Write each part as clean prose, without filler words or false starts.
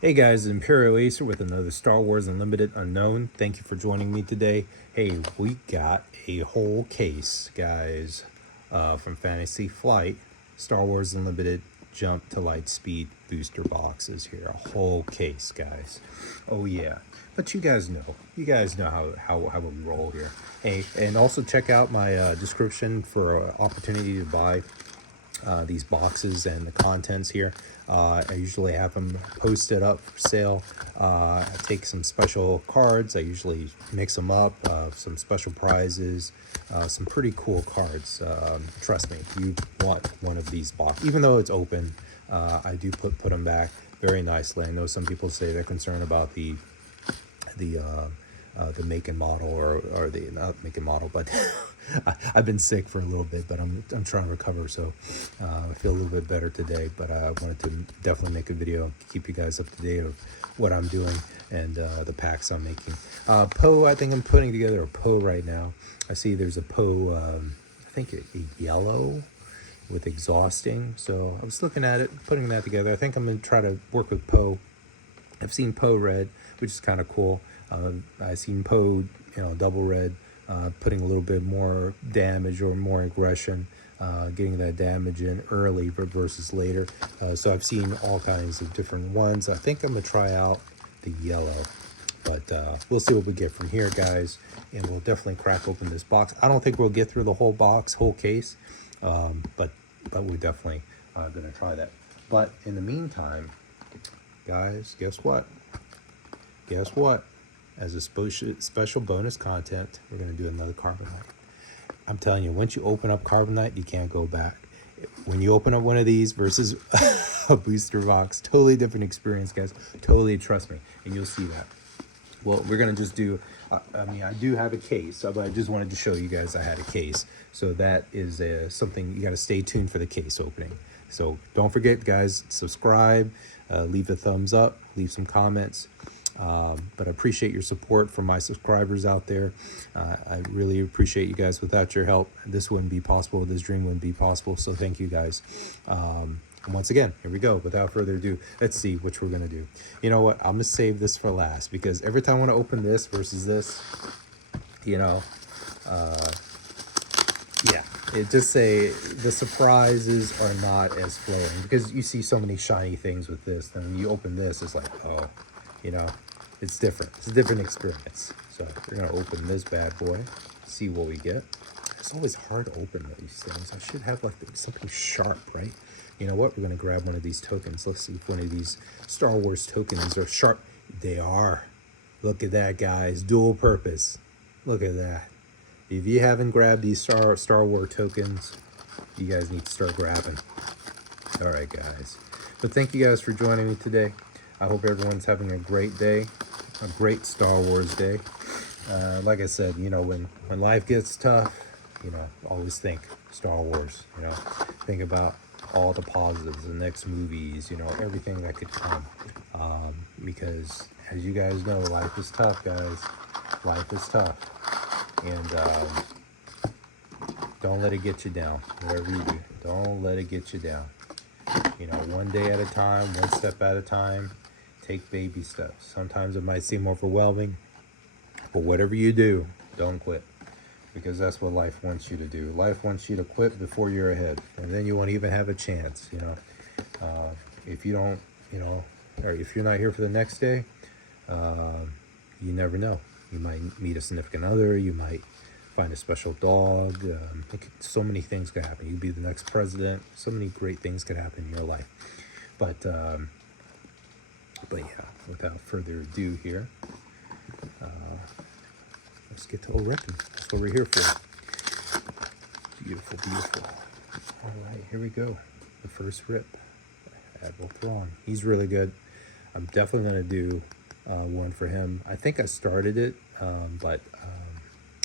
Hey guys, Imperial Acer with another Star Wars Unlimited Unknown. Thank you for joining me today. Hey, we got a whole case, guys, from Fantasy Flight, Star Wars Unlimited Jump to Lightspeed booster boxes here. A whole case, guys. Oh yeah. But you guys know how we roll here. Hey, and also check out my description for an opportunity to buy these boxes and the contents here. I usually have them posted up for sale. I take some special cards. I usually mix them up, some special prizes, some pretty cool cards. Trust me, you want one of these boxes. Even though it's open, I do put them back very nicely. I know some people say they're concerned about the make and model, or the not make and model, but I've been sick for a little bit, but I'm trying to recover, so I feel a little bit better today. But I wanted to definitely make a video, keep you guys up to date of what I'm doing and the packs I'm making. Poe, I think I'm putting together a Poe right now. I see there's a Poe, I think a yellow with exhausting, so I was looking at it, putting that together. I think I'm gonna try to work with Poe. I've seen Poe red, which is kind of cool. I've seen Poe, double red, putting a little bit more damage or more aggression, getting that damage in early versus later. So I've seen all kinds of different ones. I think I'm gonna try out the yellow, but we'll see what we get from here, guys. And we'll definitely crack open this box. I don't think we'll get through the whole box, whole case, but we're definitely gonna try that. But in the meantime, guys, guess what? Guess what? As a special bonus content, we're going to do another Carbonite. I'm telling you, once you open up Carbonite, you can't go back. When you open up one of these versus a booster box, totally different experience, guys. Totally, trust me, and you'll see that. Well, we're going to just do, I do have a case, but I just wanted to show you guys I had a case. So that is something you got to stay tuned for the case opening. So don't forget, guys, subscribe, leave a thumbs up, leave some comments. But I appreciate your support from my subscribers out there. I really appreciate you guys. Without your help, this wouldn't be possible. This dream wouldn't be possible. So thank you, guys. And once again, here we go. Without further ado, let's see which we're going to do. You know what? I'm going to save this for last, because every time I want to open this versus this, yeah, it just say the surprises are not as flaring, because you see so many shiny things with this. Then when you open this, it's like, oh, it's different. It's a different experience. So we're gonna open this bad boy, see what we get. It's always hard to open these things. I should have like something sharp, right? You know what? We're gonna grab one of these tokens. Let's see if one of these Star Wars tokens are sharp. They are. Look at that, guys. Dual purpose. Look at that. If you haven't grabbed these Star Wars tokens, you guys need to start grabbing. All right, guys. But thank you guys for joining me today. I hope everyone's having a great day, a great Star Wars day. Like I said, when life gets tough, always think Star Wars. Think about all the positives, the next movies, everything that could come. Because as you guys know, life is tough, guys. Life is tough. And don't let it get you down, whatever you do. Don't let it get you down. One day at a time, one step at a time. Take baby steps. Sometimes it might seem overwhelming, but whatever you do, don't quit, because that's what life wants you to do. Life wants you to quit before you're ahead, and then you won't even have a chance. If you don't, or if you're not here for the next day, you never know. You might meet a significant other. You might find a special dog. So many things could happen. You'd be the next president. So many great things could happen in your life. But yeah, without further ado here, let's get to repping. That's what we're here for. Beautiful, beautiful. All right, here we go. The first rip. Admiral Thrawn. He's really good. I'm definitely going to do one for him. I think I started it, but I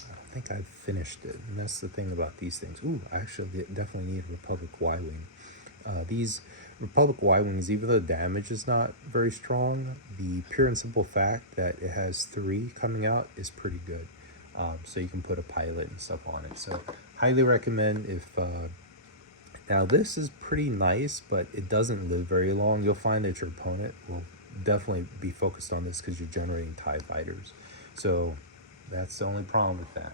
don't think I finished it. And that's the thing about these things. Ooh, I actually definitely need Republic Y-Wing. These Republic Y-Wings, even though the damage is not very strong, the pure and simple fact that it has 3 coming out is pretty good. So you can put a pilot and stuff on it. So highly recommend. If now this is pretty nice, but it doesn't live very long. You'll find that your opponent will definitely be focused on this because you're generating TIE fighters. So that's the only problem with that.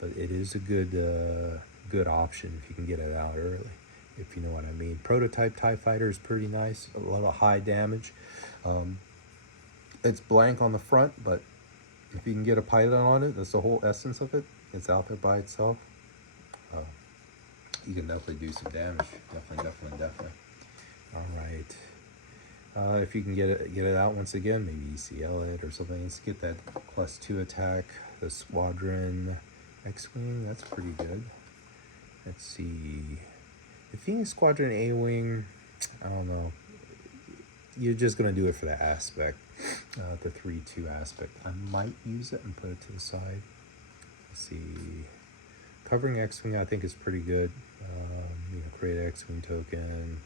But it is a good option if you can get it out early, if you know what I mean. Prototype TIE fighter is pretty nice, a lot of high damage. It's blank on the front, but if you can get a pilot on it, that's the whole essence of it. It's out there by itself. You can definitely do some damage. Definitely. All right. If you can get it out once again, maybe ECL it or something. Let's get that +2 attack. The Squadron X-Wing, that's pretty good. Let's see. The Phoenix Squadron A-Wing, I don't know. You're just going to do it for the aspect, the 3-2 aspect. I might use it and put it to the side. Let's see. Covering X-Wing, I think is pretty good. Create an X-Wing token,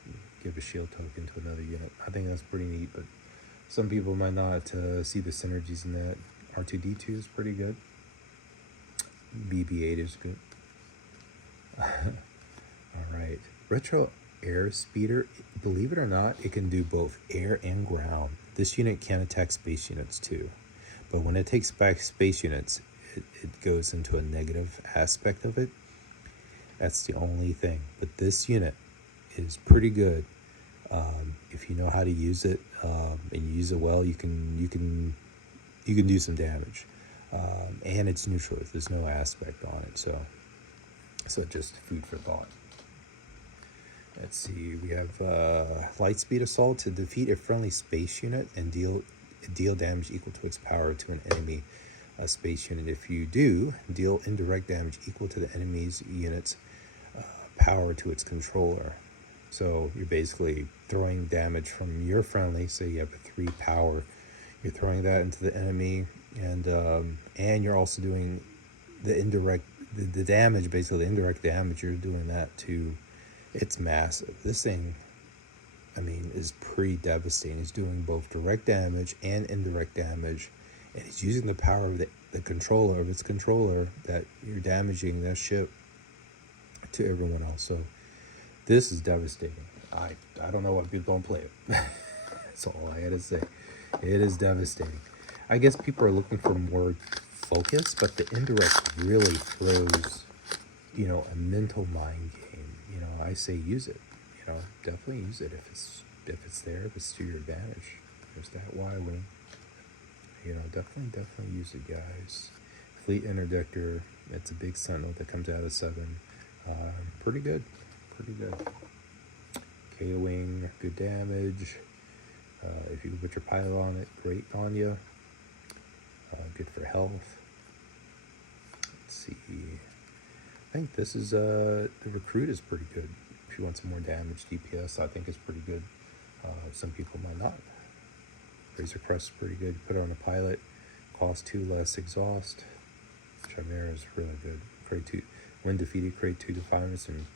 give a shield token to another unit. I think that's pretty neat, but some people might not see the synergies in that. R2-D2 is pretty good. BB-8 is good. All right. Retro Air Speeder, believe it or not, it can do both air and ground. This unit can attack space units too, but when it takes back space units, it goes into a negative aspect of it. That's the only thing. But this unit is pretty good. If you know how to use it and you use it well, you can do some damage. And it's neutral. There's no aspect on it, so just food for thought. Let's see. We have Lightspeed Assault to defeat a friendly space unit and deal damage equal to its power to an enemy space unit. If you do, deal indirect damage equal to the enemy's unit's power to its controller. So you're basically throwing damage from your friendly, say you have a 3 power, you're throwing that into the enemy, and you're also doing the indirect, the damage, basically the indirect damage, you're doing that to, it's massive. This thing, I mean, is pretty devastating. It's doing both direct damage and indirect damage, and it's using the power of the controller, of its controller, that you're damaging that ship to everyone else. So this is devastating. I don't know why people don't play it. That's all I gotta say. It is devastating. I guess people are looking for more focus, but the indirect really throws, a mental mind game. I say use it. Definitely use it if it's there, if it's to your advantage. There's that Y-wing. Definitely use it, guys. Fleet Interdictor. It's a big sentinel that comes out of 7. Pretty good. K-wing, good damage. If you can put your pilot on it, great on you. Good for health. Let's see. I think this is the recruit is pretty good. If you want some more damage, DPS, I think is pretty good. Some people might not. Razor Crest is pretty good. Put it on a pilot. Cost 2 less exhaust. Chimera is really good. Create 2. When defeated, create 2 defilements, and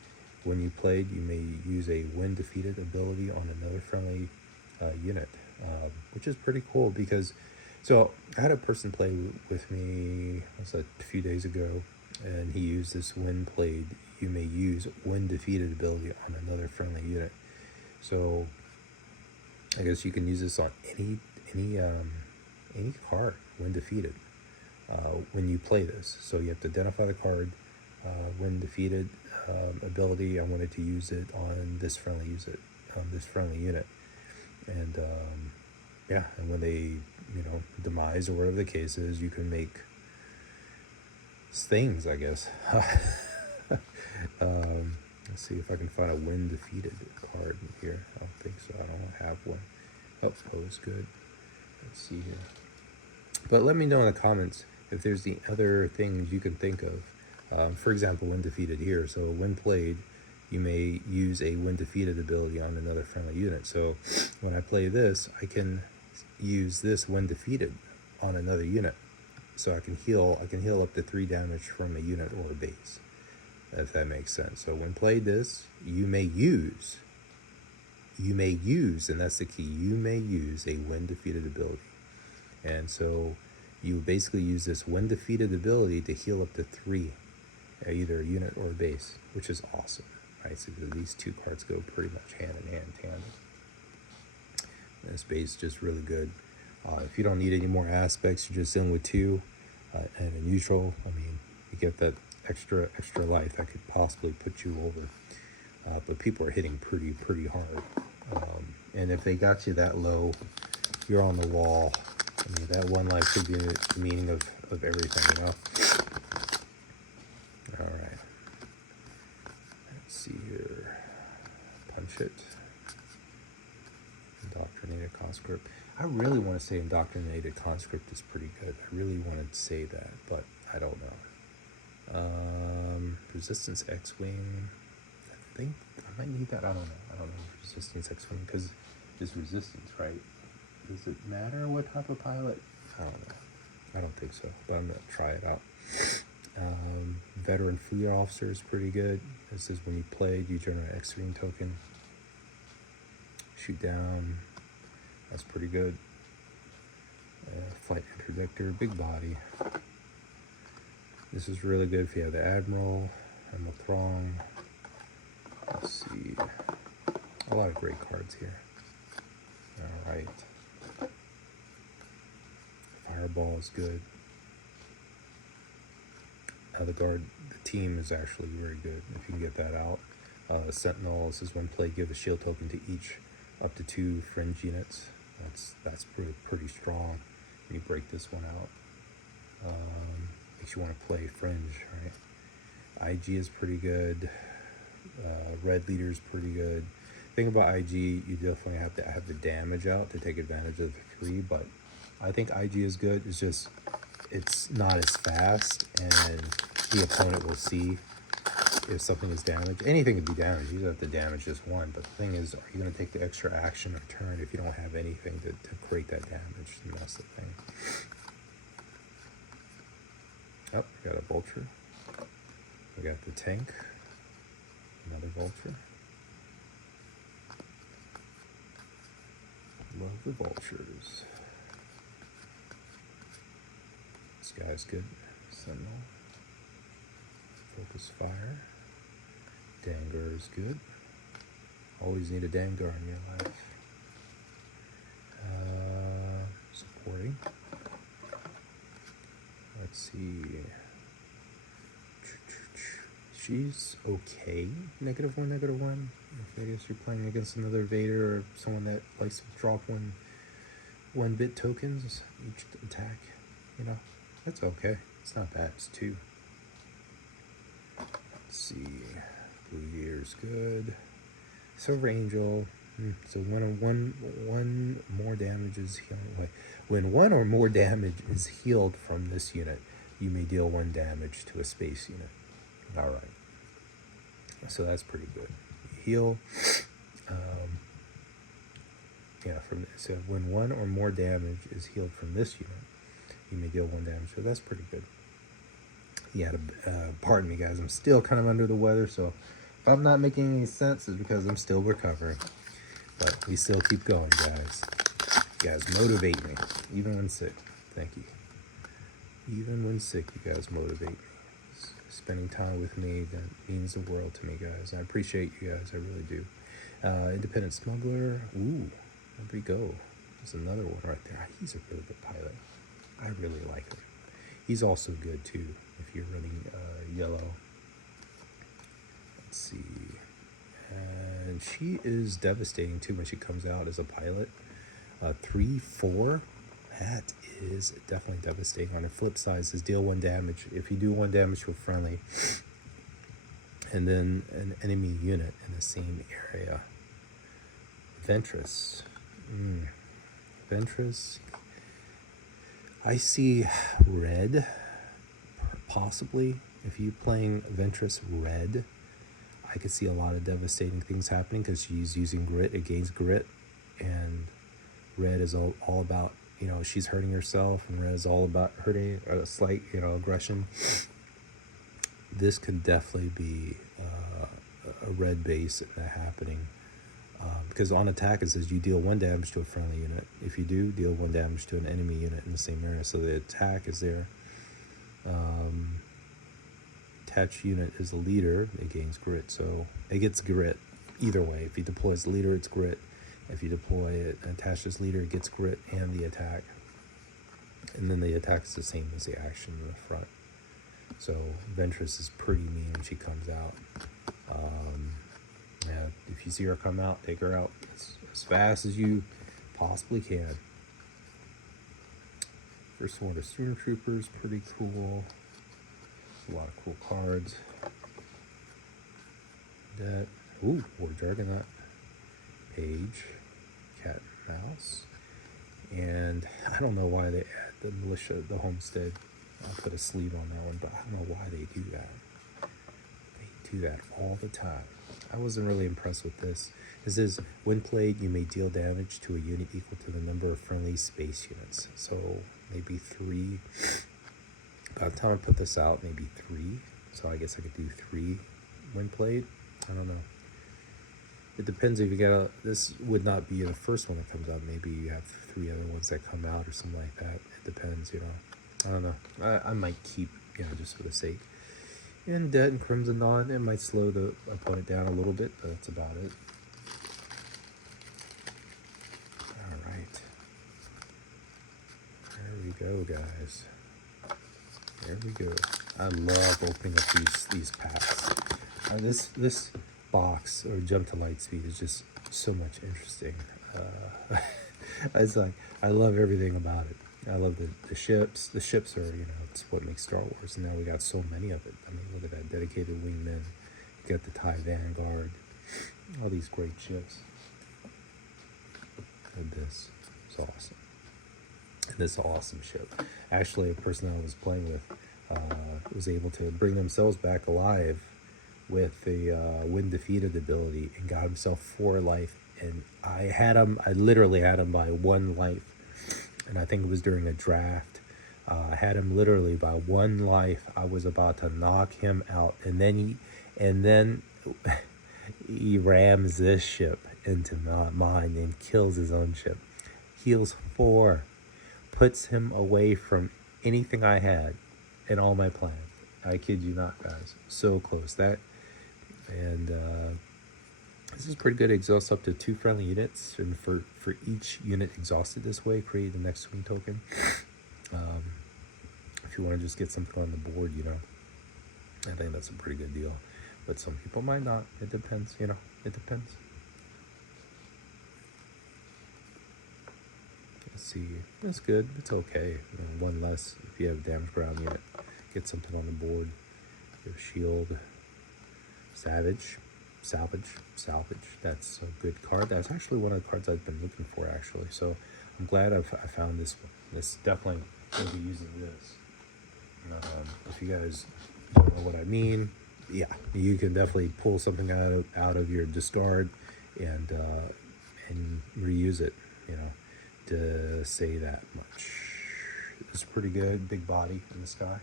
when you played, you may use a when defeated ability on another friendly unit, which is pretty cool because, so I had a person play with me, a few days ago, and he used this when played, you may use when defeated ability on another friendly unit. So I guess you can use this on any card when defeated when you play this. So you have to identify the card. When defeated ability, I wanted to use it on this friendly unit, and and when they demise or whatever the case is, you can make things, I guess. Let's see if I can find a when defeated card in here. I don't think so. I don't have one. Oh, it's good. Let's see here. But let me know in the comments if there's the other things you can think of. For example, when defeated here. So when played, you may use a when defeated ability on another friendly unit. So when I play this, I can use this when defeated on another unit. So I can heal up to 3 damage from a unit or a base, if that makes sense. So when played this, you may use, and that's the key, you may use a when defeated ability. And so you basically use this when defeated ability to heal up to 3, either a unit or a base, which is awesome, right? So these 2 cards go pretty much hand in hand, tandem. This base is just really good. If you don't need any more aspects, you're just dealing with 2 and a neutral. I mean, you get that extra life that could possibly put you over. But people are hitting pretty hard. And if they got you that low, you're on the wall. I mean, that 1 life could be the meaning of everything, you know? All right. Let's see here. Punch it. Indoctrinated conscript. I really want to say indoctrinated conscript is pretty good. I really want to say that, but I don't know. Resistance X-Wing. I think I might need that. I don't know. Resistance X-Wing, because it's resistance, right? Does it matter what type of pilot? I don't know. I don't think so, but I'm going to try it out. Veteran fleet officer is pretty good. It says when you played, you generate X-Wing token. Shoot down. That's pretty good. Flight interdictor, big body. This is really good if you have the Admiral and the Throng. Let's see. A lot of great cards here. All right. Fireball is good. The team is actually very good if you can get that out. Sentinel, this is when play, give a shield token to each up to 2 fringe units. That's pretty strong when you break this one out. Makes you want to play fringe, right? IG is pretty good. Red leader is pretty good. Thing about IG, you definitely have to have the damage out to take advantage of the 3, but I think IG is good. It's just, it's not as fast, and the opponent will see if something is damaged. Anything can be damaged. You have to damage just 1, but the thing is, are you going to take the extra action or turn if you don't have anything to create that damage? And that's the thing. Oh, we got a vulture. We got the tank. Another vulture. Love the vultures. This guy's good. Sentinel. Focus fire. Dangar is good. Always need a Dangar in your life. Supporting. Let's see. She's okay. -1, -1. I guess you're playing against another Vader or someone that likes to drop one bit tokens each attack. You know, that's okay. It's not bad. It's 2. Let's see. Blue Year's good. Silver Angel. So one more damage is healed. When 1 or more damage is healed from this unit, you may deal 1 damage to a space unit. All right. So that's pretty good. Heal. So when 1 or more damage is healed from this unit, you may deal 1 damage. So that's pretty good. Yeah, pardon me, guys. I'm still kind of under the weather, so if I'm not making any sense, it's because I'm still recovering. But we still keep going, guys. You guys motivate me, even when sick. Thank you. Even when sick, you guys motivate me. Spending time with me, that means the world to me, guys. I appreciate you guys. I really do. Independent Smuggler. Ooh, there we go. There's another one right there. He's a really good pilot. I really like him. He's also good, too, if you're running yellow. Let's see. And she is devastating, too, when she comes out as a pilot. 3/4. That is definitely devastating. On the flip side, it says deal 1 damage. If you do 1 damage to a friendly, and then an enemy unit in the same area. Ventress. Ventress. I see red, possibly. If you're playing Ventress red, I could see a lot of devastating things happening because she's using grit. It gains grit, and red is all about, she's hurting herself, and red is all about hurting, a slight, aggression. This could definitely be a red base that happening. Because on attack, it says you deal 1 damage to a friendly unit. If you do, deal 1 damage to an enemy unit in the same area. So the attack is there. Attached unit is the leader. It gains grit. So it gets grit either way. If he deploys the leader, it's grit. If you deploy it and attach this leader, it gets grit and the attack. And then the attack is the same as the action in the front. So Ventress is pretty mean when she comes out. Yeah, if you see her come out, take her out as fast as you possibly can. First Order Stormtroopers, pretty cool. A lot of cool cards. That, ooh, War Juggernaut. Page, Cat and Mouse. And I don't know why they add the militia, the homestead. I'll put a sleeve on that one, but I don't know why they do that. They do that all the time. I wasn't really impressed with this. This is, when played, you may deal damage to a unit equal to the number of friendly space units. So maybe 3. By the time I put this out, maybe 3. So I guess I could do 3 when played. I don't know. It depends if you got a, this would not be the first one that comes out. Maybe you have 3 other ones that come out or something like that. It depends, you know. I don't know. I might keep, you know, just for the sake. And Dead and Crimson Dawn, it might slow the opponent down a little bit, but that's about it. Alright. There we go, guys. There we go. I love opening up these packs. This box, or Jump to Lightspeed, is just so much interesting. It's like, I love everything about it. I love the ships. The ships are, you know, it's what makes Star Wars, and now we got so many of it. I mean, look at that, dedicated wingmen. You got the TIE Vanguard. All these great ships. And this is awesome. And this awesome ship. Actually, a person I was playing with was able to bring themselves back alive with the win defeated ability and got himself 4 life. And I literally had him by 1 life. And I think it was during a draft. I had him literally by 1 life. I was about to knock him out, and then he rams this ship into mine and kills his own ship. Heals 4, puts him away from anything I had in all my plans. I kid you not, guys. So close. That, and this is pretty good. Exhausts up to 2 friendly units, and for each unit exhausted this way, create the next swing token. If you want to just get something on the board, you know, I think that's a pretty good deal. But some people might not. It depends, you know. It depends. Let's see. That's good. It's okay. You know, 1 less if you have a damage ground unit. Get something on the board. You have shield. Salvage. That's a good card. That's actually one of the cards I've been looking for, actually. So I'm glad I found this one. This definitely will be using this. If you guys don't know what I mean, yeah, you can definitely pull something out of your discard and reuse it. You know, to say that much. It's pretty good. Big body in the sky.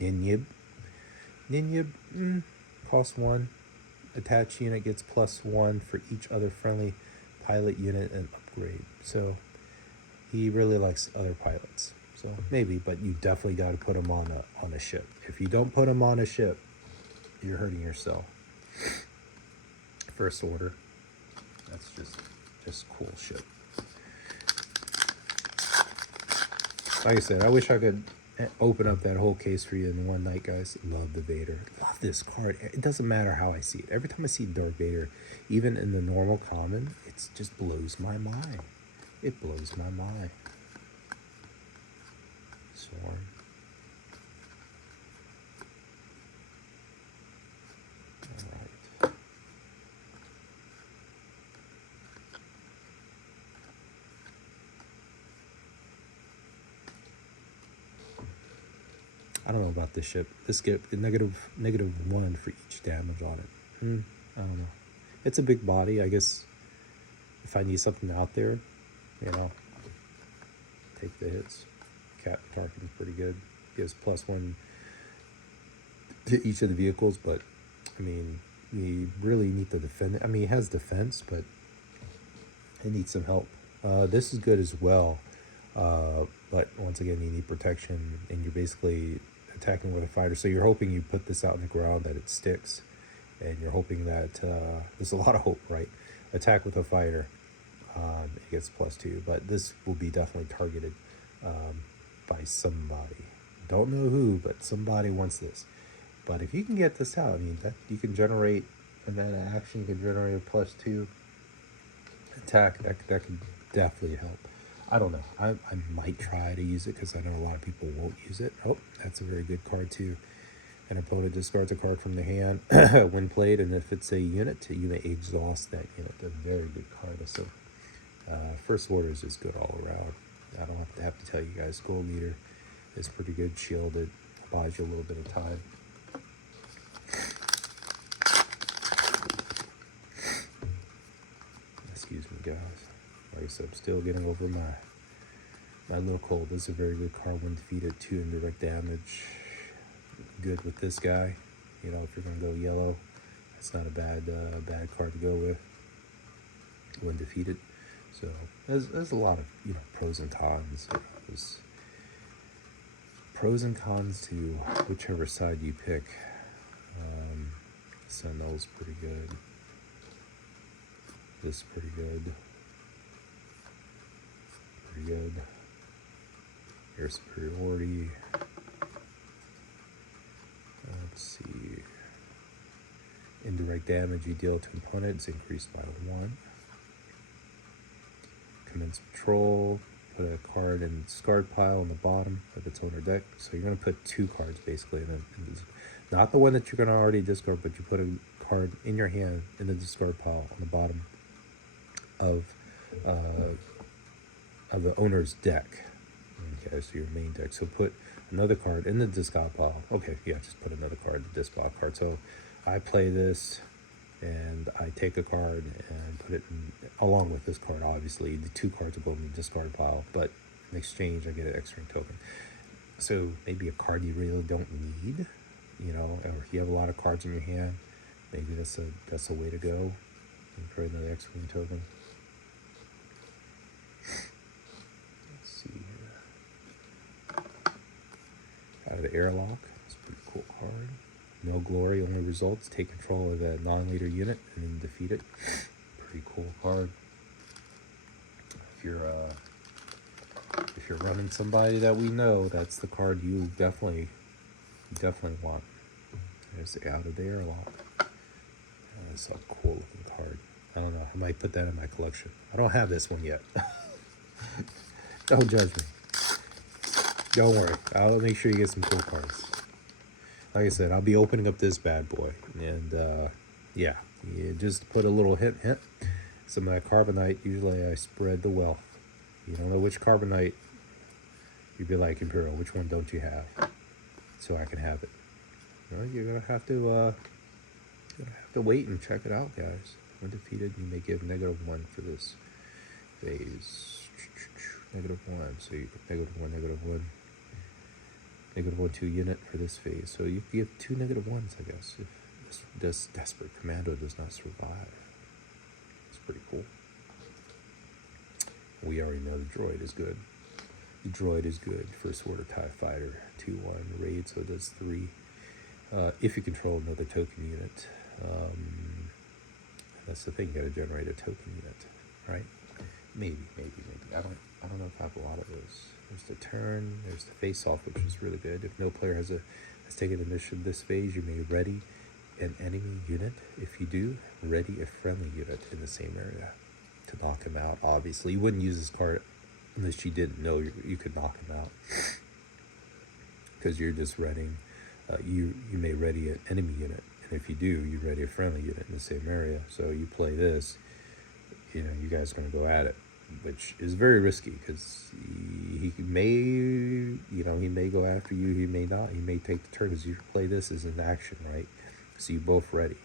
Ninyib. Cost 1. Attached unit gets +1 for each other friendly pilot unit and upgrade. So he really likes other pilots. So maybe, but you definitely got to put him on a ship. If you don't put him on a ship, you're hurting yourself. First Order. That's just cool ship. Like I said, I wish I could open up that whole case for you in one night, guys. Love the Vader. Love this card. It doesn't matter how I see it. Every time I see Darth Vader, even in the normal common, it just blows my mind. It blows my mind. Swarm. Alright. I don't know about this ship. This get -1 for each damage on it. I don't know. It's a big body. I guess if I need something out there, you know, take the hits. Cat Tarkin's pretty good. Gives +1 to each of the vehicles, but I mean, you really need to defend it. I mean, he has defense, but it needs some help. This is good as well, but once again, you need protection, and you're basically attacking with a fighter. So you're hoping you put this out in the ground that it sticks, and you're hoping that there's a lot of hope, right? attack with a fighter, it gets +2. But this will be definitely targeted by somebody. Don't know who, but somebody wants this. But if you can get this out, I mean, that you can generate, and then action, you can generate a +2 attack. That could definitely help. I don't know. I might try to use it because I know a lot of people won't use it. Oh, that's a very good card too. An opponent discards a card from the hand when played, and if it's a unit, you may exhaust that unit. A very good card. So, First Order is just good all around. I don't have to tell you guys. Gold Leader is pretty good. Shielded buys you a little bit of time. Excuse me, guys. Like I said, I'm still getting over my little cold. This is a very good card when defeated. 2 indirect damage. Good with this guy. You know, if you're gonna go yellow, it's not a bad card to go with when defeated. So there's a lot of, you know, pros and cons. There's pros and cons to whichever side you pick. Sentinel's pretty good. This is pretty good. Pretty good. Air superiority. Let's see. Indirect damage you deal to opponents increased by 1. Commence patrol. Put a card in the discard pile on the bottom of its owner deck. So you're going to put 2 cards basically in not the one that you're going to already discard, but you put a card in your hand in the discard pile on the bottom of the owner's deck. Okay, so your main deck. So put another card in the discard pile. Okay, yeah, just put another card in the discard card. So I play this, and I take a card and put it in, along with this card, obviously. The 2 cards will go in the discard pile, but in exchange, I get an X-Ring token. So maybe a card you really don't need, you know, or if you have a lot of cards in your hand, maybe that's a way to go. And create another X-Ring token. Let's see here. Out of the Airlock. That's a pretty cool card. No glory, only results. Take control of a non-leader unit and then defeat it. Pretty cool card. If you're running somebody that we know, that's the card you definitely want. There's the Out of the Airlock. That's a cool looking card. I don't know. I might put that in my collection. I don't have this one yet. Don't judge me. Don't worry. I'll make sure you get some cool cards. Like I said, I'll be opening up this bad boy. And, yeah. You just put a little hint. Some of that carbonite, usually I spread the wealth. You don't know which carbonite, you'd be like, Imperial, which one don't you have? So I can have it. Well, you're going to have to wait and check it out, guys. When defeated, you may give -1 for this phase. -1. So you get -1, -1, -2 unit for this phase. So you give 2 -1s, I guess, if this desperate commando does not survive. It's pretty cool. We already know the droid is good. The droid is good. First Order TIE Fighter, 2/1 raid, so it does 3. If you control another token unit. That's the thing, you gotta generate a token unit, right? Maybe. I don't know if I have a lot of those. There's the turn, there's the face-off, which is really good. If no player has taken initiative this phase, you may ready an enemy unit. If you do, ready a friendly unit in the same area to knock him out. Obviously, you wouldn't use this card unless you didn't know you could knock him out, because you're just readying. You may ready an enemy unit, and if you do, you ready a friendly unit in the same area. So you play this, you know, you guys are going to go at it, which is very risky, because he may go after you, he may not. He may take the turn, because you play this as an action, right? So you both ready.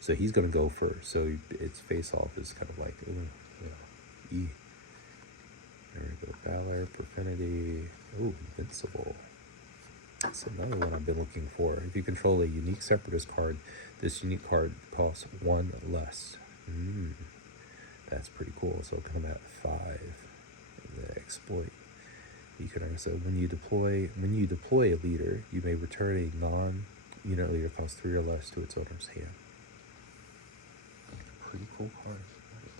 So he's going to go first. So its face-off is kind of like, E. There we go. Valor, Profanity. Oh, Invincible. That's another one I've been looking for. If you control a unique Separatist card, this unique card costs 1 less. That's pretty cool. So it'll come at 5. And the exploit. You can also, when you deploy a leader, you may return a non-unit leader cost 3 or less to its owner's hand. Pretty cool card.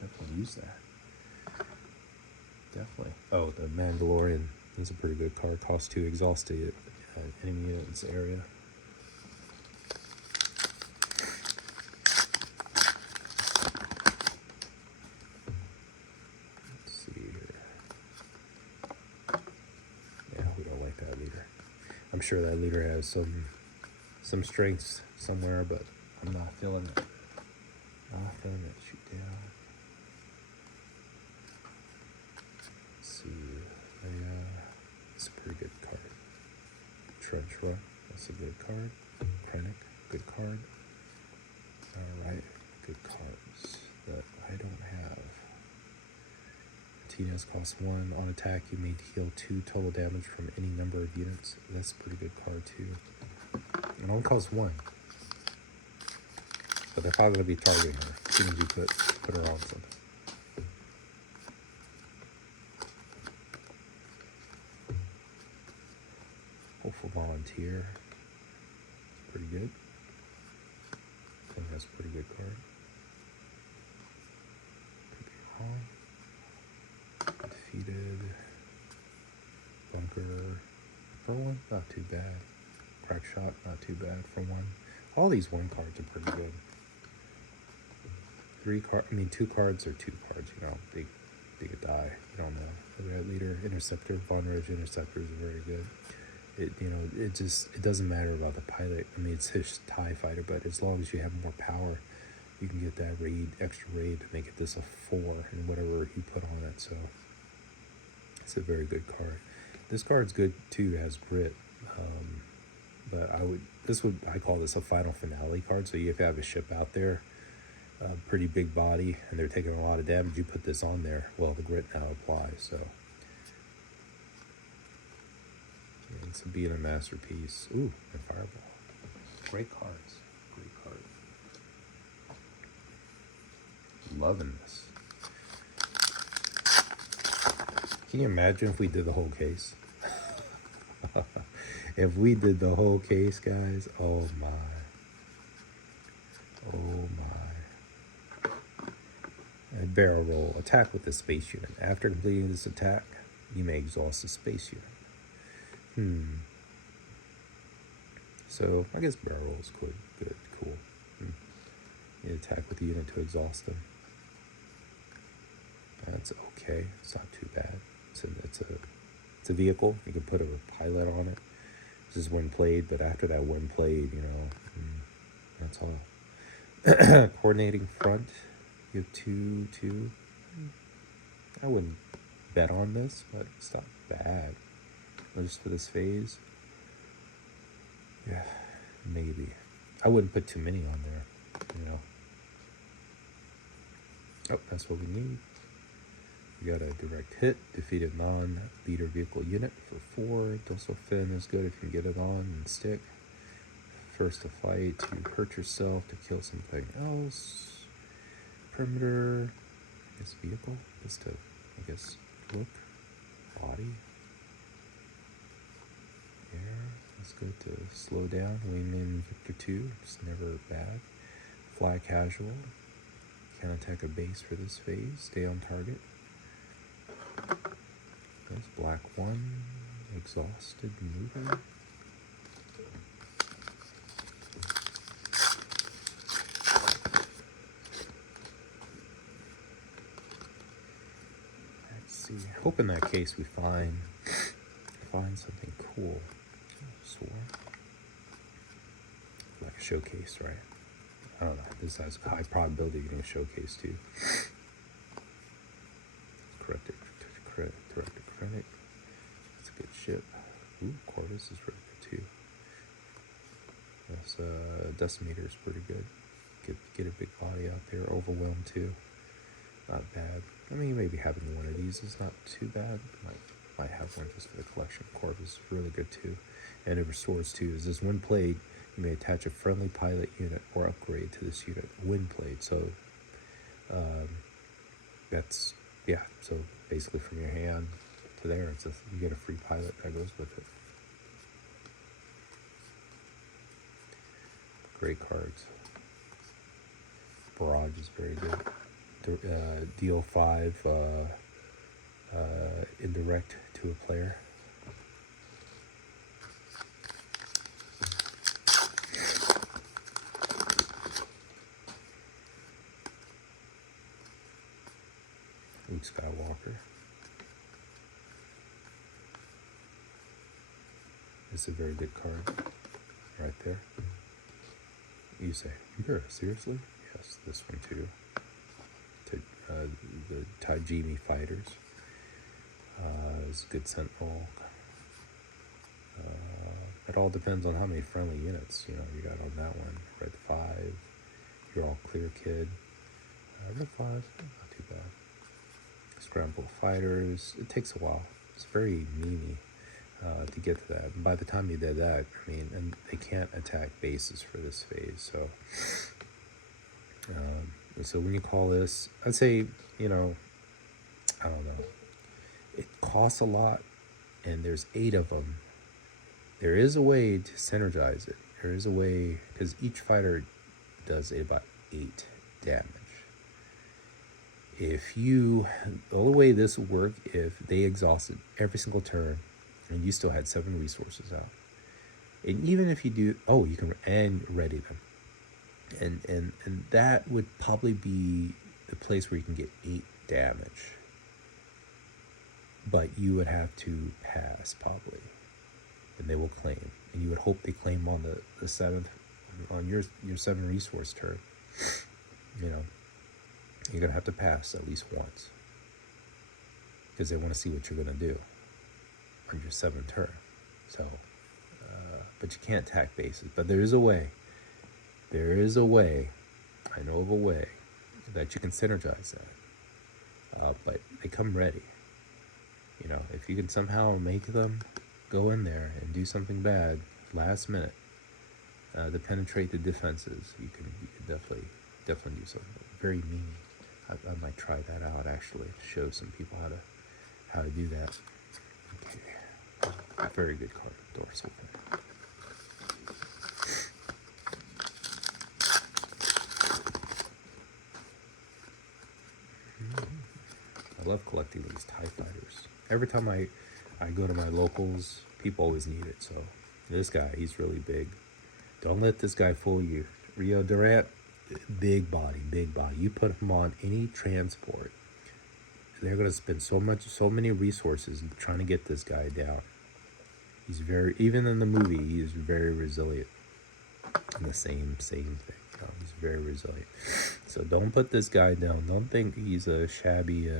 Definitely use that. Definitely. Oh, the Mandalorian is a pretty good card. Cost 2, exhaust the enemy units area. Let's see here. Yeah, we don't like that leader. I'm sure that leader has some strengths somewhere, but I'm not feeling it. Not feeling it. Shoot down. Let's see. It's a pretty good card. Trench Run. That's a good card. Krennic. Good card. Alright. Good cards that I don't have. Martinez costs 1. On attack, you may deal 2 total damage from any number of units. That's a pretty good card, too. It only costs 1. But they're probably going to be targeting her as soon as you put her on something. Hopeful Volunteer. Pretty good. I think that's a pretty good card. Could be wrong. Defeated. Bunker. For 1, not too bad. Crack Shot, not too bad for 1. All these 1 cards are pretty good. 2 cards are 2 cards, you know. They could die. You don't know. The Red Leader, Interceptor, Von Ridge Interceptors are very good. It doesn't matter about the pilot. I mean, it's his TIE fighter, but as long as you have more power, you can get that extra raid to make it this a 4 and whatever you put on it. So it's a very good card. This card's good too. It has grit. But I call this a final finale card. So if you have a ship out there, pretty big body, and they're taking a lot of damage, you put this on there. Well, the grit now applies. So it's being a masterpiece. Ooh, and Fireball. Great cards. Great card. Loving this. Can you imagine if we did the whole case? If we did the whole case, guys, oh my. Oh my. And barrel roll. Attack with the space unit. After completing this attack, you may exhaust the space unit. So, I guess barrel roll is good, cool. You attack with the unit to exhaust them. That's okay. It's not too bad. It's a vehicle. You can put a pilot on it. This is when played, but after that when played, you know, that's all. Coordinating front. You have 2. I wouldn't bet on this, but it's not bad. Just for this phase. Yeah, maybe. I wouldn't put too many on there, you know. Oh, that's what we need. We got a direct hit, defeated non-leader vehicle unit for 4. Dorsal fin is good if you can get it on and stick. First to fight, to hurt yourself, to kill something else. Perimeter, I guess vehicle, just to, I guess, look. Body. Air, let's go to slow down. Wingman Victor 2, it's never bad. Fly casual. Can't attack a base for this phase. Stay on target. There's black 1. Exhausted mover. Let's see. Hope in that case we find something cool. Sword. Like a showcase, right? I don't know. This has a high probability of getting a showcase too. Corrected Krennic. It's a good ship. Ooh, Corvus is really good too. This Decimator is pretty good. Get a big body out there. Overwhelm too. Not bad. I mean, maybe having one of these is not too bad. Might have one just for the collection. Corvus is really good too. And it restores too. Is this when played, you may attach a friendly pilot unit or upgrade to this unit when played. So that's, yeah, so basically from your hand to there, you get a free pilot that goes with it. Great cards. Barrage is very good. deal 5 indirect to a player. Luke Skywalker. It's a very good card right there. You say, Imperial, seriously? Yes, this one too. To the Tajimi fighters. Is good Sentinel. It all depends on how many friendly units you got on that one. Red 5. You're all clear, kid. Red 5, not too bad. Scramble fighters. It takes a while. It's very memey to get to that. And by the time you did that, I mean, and they can't attack bases for this phase. So when you call this, I'd say, I don't know. It costs a lot, and there's 8 of them. There is a way to synergize it. There is a way, because each fighter does about 8 damage. The only way this would work if they exhausted every single turn and you still had 7 resources out. And even if you do, you can and ready them. And that would probably be the place where you can get 8 damage. But you would have to pass probably. And they will claim. And you would hope they claim on the 7th, on your 7 resource turn. You're going to have to pass at least once. Because they want to see what you're going to do on your 7th turn. So, but you can't attack bases. But there is a way. There is a way. I know of a way that you can synergize that. But they come ready. If you can somehow make them go in there and do something bad last minute to penetrate the defenses, you can definitely do something very mean. I might try that out actually to show some people how to do that. Okay, very good card, dorsal thing. I love collecting these TIE fighters. Every time I go to my locals, people always need it. So this guy, he's really big. Don't let this guy fool you. Rio Durant, big body. You put him on any transport, they're gonna spend so many resources trying to get this guy down. He's even in the movie, he is very resilient. And the same thing. He's very resilient. So don't put this guy down. Don't think he's a shabby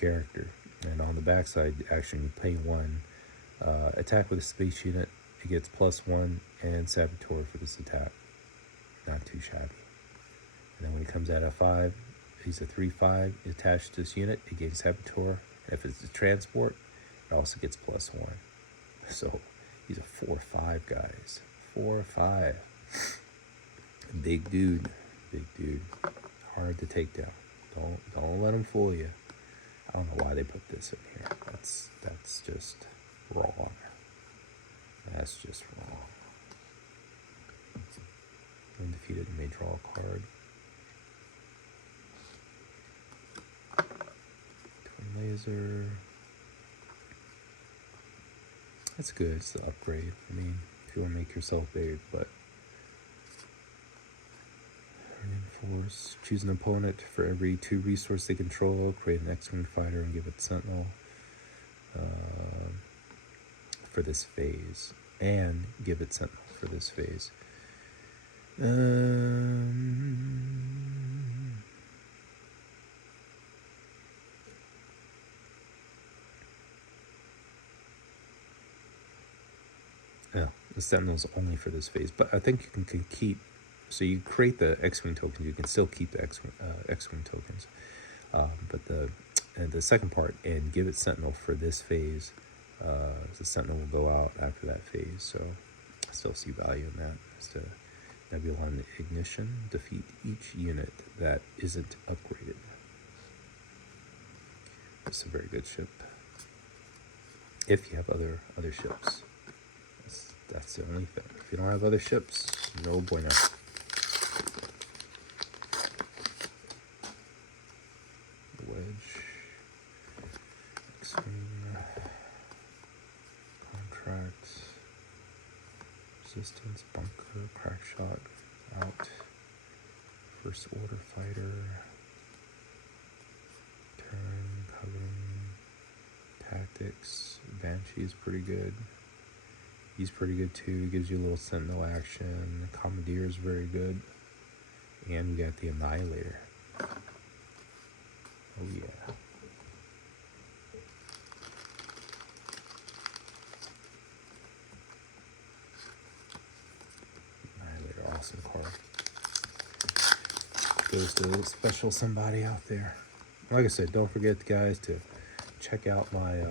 character. And on the backside, actually, you pay 1. Attack with a space unit, it gets +1 and Saboteur for this attack. Not too shabby. And then when he comes out at 5, he's a 3/5 attached to this unit. It gains Saboteur. And if it's a transport, it also gets +1. So he's a 4/5, guys. 4/5. Big dude. Hard to take down. Don't let him fool you. I don't know why they put this in here. That's just wrong. That's just wrong. When defeated, you may draw a card. Twin laser. That's good. It's the upgrade. I mean, if you want to make yourself big, but reinforce. Choose an opponent for every 2 resource they control. Create an X-Wing fighter and give it Sentinel for this phase. And give it Sentinel for this phase. Yeah, the Sentinel's only for this phase. But I think you can keep. So you create the X-Wing tokens, you can still keep the X-Wing tokens. But the second part, and give it Sentinel for this phase. The Sentinel will go out after that phase, so I still see value in that. It's the Nebulon Ignition. Defeat each unit that isn't upgraded. It's a very good ship. If you have other ships. That's the only thing. If you don't have other ships, no bueno. resistance, bunker, crack shot, out, first order fighter, turn, covering, tactics, Banshee is pretty good. He's pretty good too. He gives you a little sentinel action. Commandeer is very good. And we got the Annihilator. Oh yeah. Annihilator, awesome card. Goes to a special somebody out there. Like I said, don't forget, guys, to check out my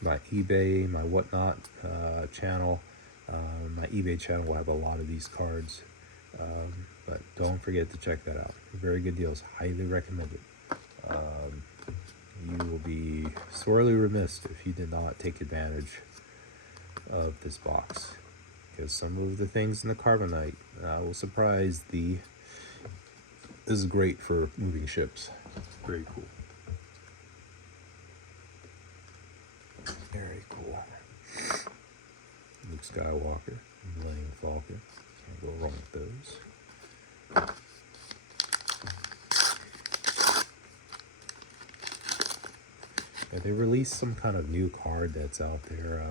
my eBay, my whatnot channel. My eBay channel will have a lot of these cards, but don't forget to check that out. Very good deals. Highly recommend it. You will be sorely remiss if you did not take advantage of this box, because some of the things in the Carbonite will surprise thee. This is great for moving ships. Very cool. Very cool. Luke Skywalker, Millennium Falcon. Can't go wrong with those. They released some kind of new card that's out there.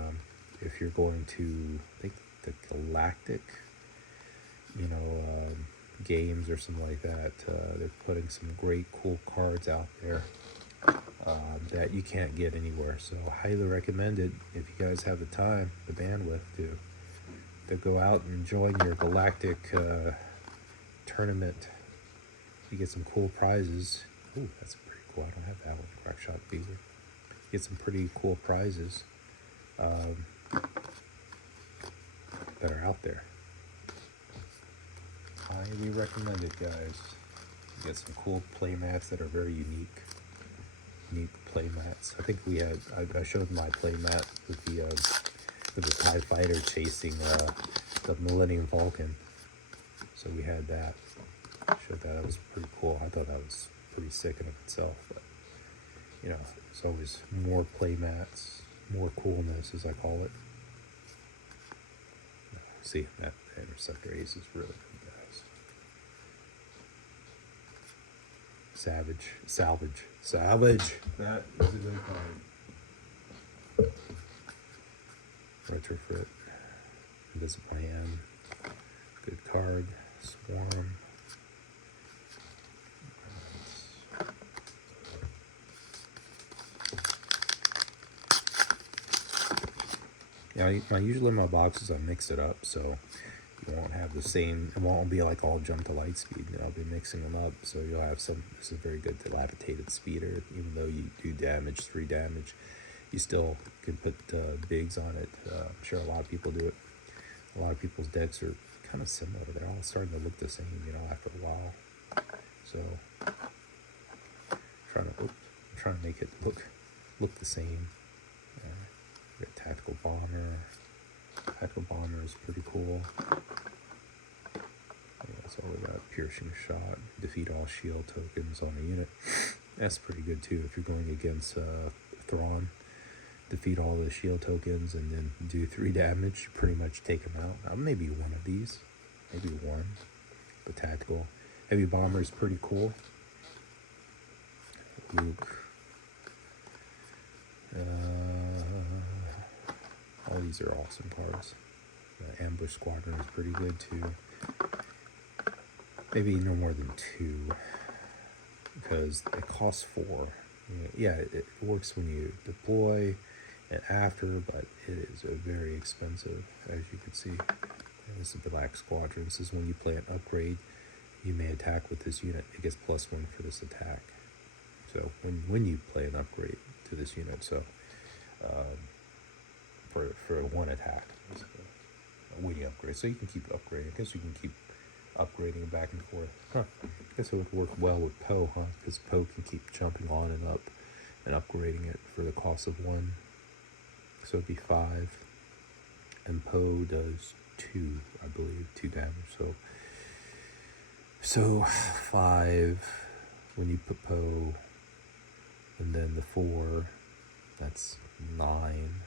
If you're going to, I think, the Galactic, games or something like that, they're putting some great, cool cards out there that you can't get anywhere. So highly recommend it if you guys have the time, the bandwidth to go out and join your Galactic tournament. You get some cool prizes. Ooh, that's pretty cool. I don't have that one. Crack shot beaver. Get some pretty cool prizes that are out there. Highly recommend it, guys. You get some cool play mats that are very unique play mats. I think we had, I showed my play mat with the TIE fighter chasing the Millennium Falcon. So we had that. Showed that. That was pretty cool. I thought that was pretty sick in of itself. But it's always more play mats, more coolness, as I call it. See, that Interceptor Ace is really good, guys. Salvage. That is a good card. Retrofit. Invisible Hand. Good card. Swarm. Yeah, usually in my boxes I mix it up, so you won't have the same, it won't be like all jump to Lightspeed. I'll be mixing them up, so you'll have some. This is very good dilapidated speeder. Even though you do damage, 3 damage, you still can put bigs on it. I'm sure a lot of people do it. A lot of people's decks are kind of similar. They're all starting to look the same, after a while. So I'm trying to make it look the same. We got Tactical Bomber. Tactical Bomber is pretty cool. So we got Piercing Shot, defeat all shield tokens on a unit. That's pretty good too if you're going against Thrawn. Defeat all the shield tokens and then do 3 damage. Pretty much take them out. Maybe one of these. Maybe one. But Tactical. Heavy Bomber is pretty cool. Luke. All these are awesome cards. Ambush Squadron is pretty good too. Maybe no more than 2, because it costs 4. Yeah, it works when you deploy and after, but it is very expensive, as you can see. And this is the Black Squadron. This is when you play an upgrade, you may attack with this unit. It gets +1 for this attack. So when you play an upgrade to this unit, so for 1 attack, when you upgrade, so you can keep upgrading. I guess you can keep upgrading back and forth. I guess it would work well with Poe, because Poe can keep jumping on and up and upgrading it for the cost of 1. So it'd be 5, and Poe does 2, I believe, 2 damage. So 5 when you put Poe, and then the 4, that's 9.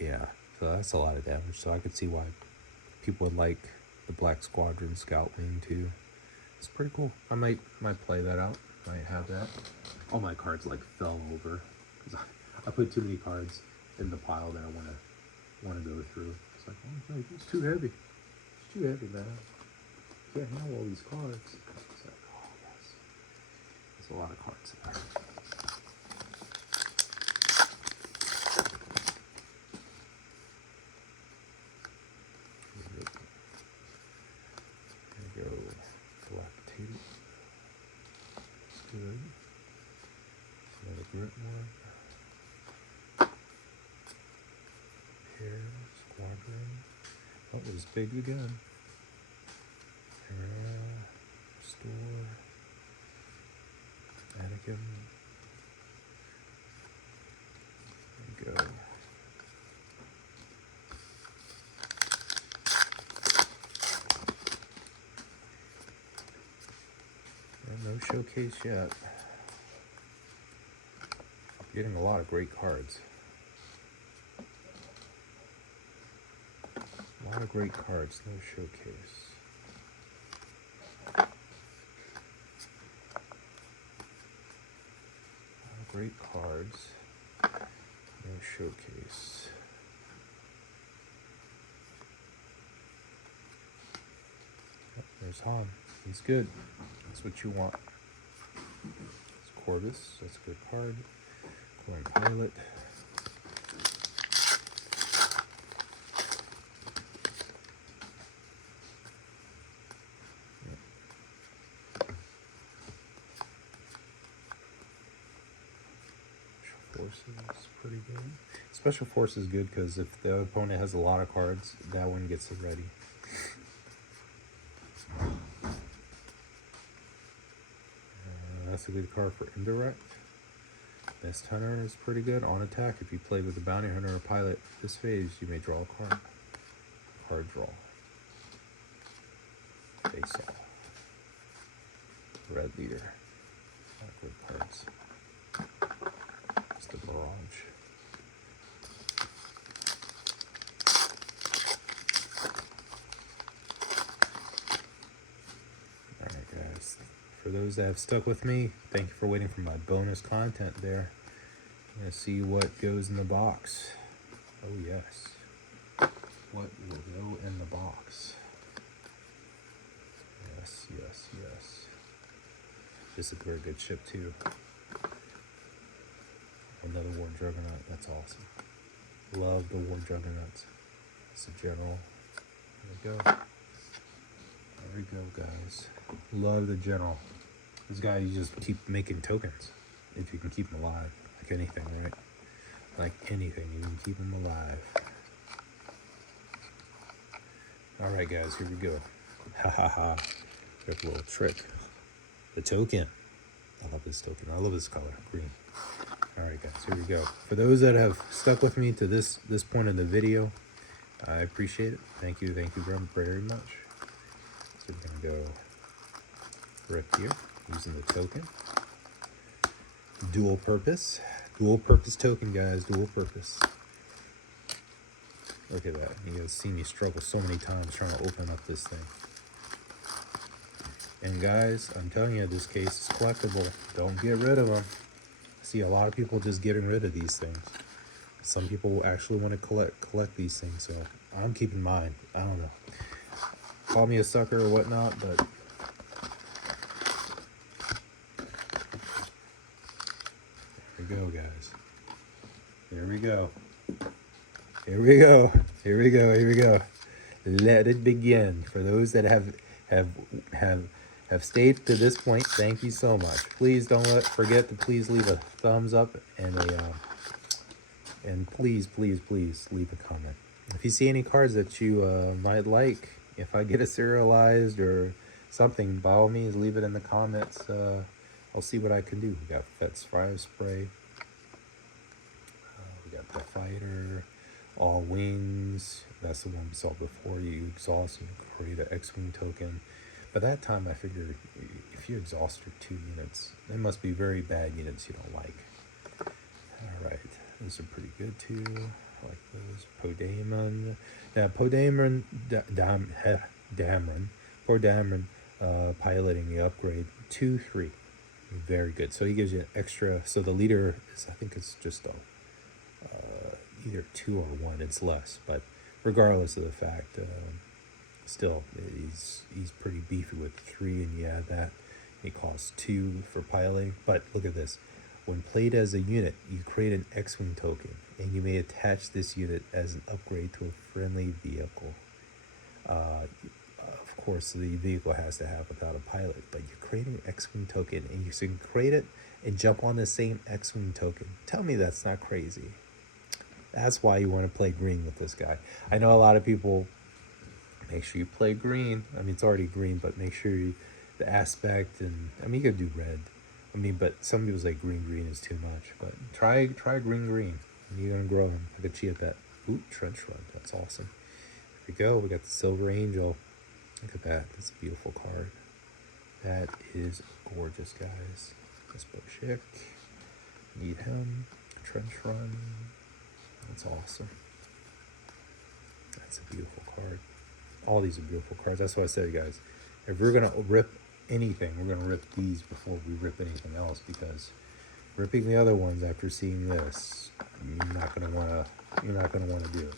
Yeah, So that's a lot of damage. So I could see why people would like the Black Squadron Scout Wing too. It's pretty cool. I might play that out. Might have that. All my cards like fell over because I put too many cards in the pile that I want to go through. It's like, oh, it's too heavy. It's too heavy, man. Can't handle all these cards. It's like, oh yes, there's a lot of cards in there. There we go. Black tape. Good. Another grit one. Pair, Squadron. Oh, it was big again. Store. Anakin. There we go. And no showcase yet. Getting a lot of great cards. A lot of great cards, no showcase. A lot of great cards, no showcase. Oh, there's Han. He's good. That's what you want. It's Corvus. That's a good card. Corn Pilot. Forces pretty good. Special Force is good because if the opponent has a lot of cards, that one gets it ready. That's a good card for Indirect. Best Hunter is pretty good. On attack, if you play with the Bounty Hunter or Pilot this phase, you may draw a card. Card draw. Face off. Red Leader. Not good cards. It's the Barrage. Alright guys, for those that have stuck with me, thank you for waiting for my bonus content there. I'm going to see what goes in the box. Oh yes. What will go in the box? Yes, yes, yes. This is a very good ship too. Another War Juggernaut, that's awesome. Love the War Juggernauts. It's a general. There we go. There we go, guys. Love the general. This guy, you just keep making tokens. If you can keep him alive. Like anything, right? Like anything, you can keep him alive. Alright, guys, here we go. Ha ha ha. Quick little trick. The token. I love this token. I love this color, green. Alright guys, here we go. For those that have stuck with me to this point of the video, I appreciate it. Thank you very much. So we're going to go right here, using the token. Dual purpose token, guys, dual purpose. Look at that. You guys see me struggle so many times trying to open up this thing. And guys, I'm telling you, this case is collectible. Don't get rid of them. I see a lot of people just getting rid of these things. Some people actually want to collect these things, so I'm keeping mine. I don't know. Call me a sucker or whatnot, but here we go, guys. Here we go. Here we go. Here we go. Here we go. Let it begin. For those that have stayed to this point, thank you so much. Please don't forget to please leave a thumbs up and please leave a comment. If you see any cards that you might like, if I get it serialized or something, by all means leave it in the comments. I'll see what I can do. We got Fet's Fire Spray. We got the Fighter. All Wings. That's the one we saw before. You exhaust and create an X-Wing token. By that time, I figured if you exhausted 2 units, they must be very bad units you don't like. Alright, those are pretty good too. I like those. Podaemon. Now, Podaemon, Dameron, poor Dameron, piloting the upgrade 2-3. Very good. So he gives you an extra. So the leader is, I think it's just either 2 or 1. It's less, but regardless of the fact, still he's pretty beefy with 3, and you add that. He costs 2 for piloting. But look at this. When played as a unit, you create an X-Wing token, and you may attach this unit as an upgrade to a friendly vehicle. Of course, the vehicle has to have without a pilot, but you're creating an X-Wing token, and you can create it and jump on the same X-Wing token. Tell me that's not crazy. That's why you want to play green with this guy. I know a lot of people, make sure you play green. I mean, it's already green, but make sure the aspect, and I mean, you could do red. I mean, but some people say green is too much. But try green. And you're gonna grow him. I could cheat that. Ooh, trench run. That's awesome. Here we go. We got the Silver Angel. Look at that. That's a beautiful card. That is gorgeous, guys. This Boshik. Need him. Trench run. That's awesome. That's a beautiful card. All these are beautiful cards. That's what I said, guys. If we're gonna rip anything, we're gonna rip these before we rip anything else, because ripping the other ones after seeing this, you're not gonna wanna do it.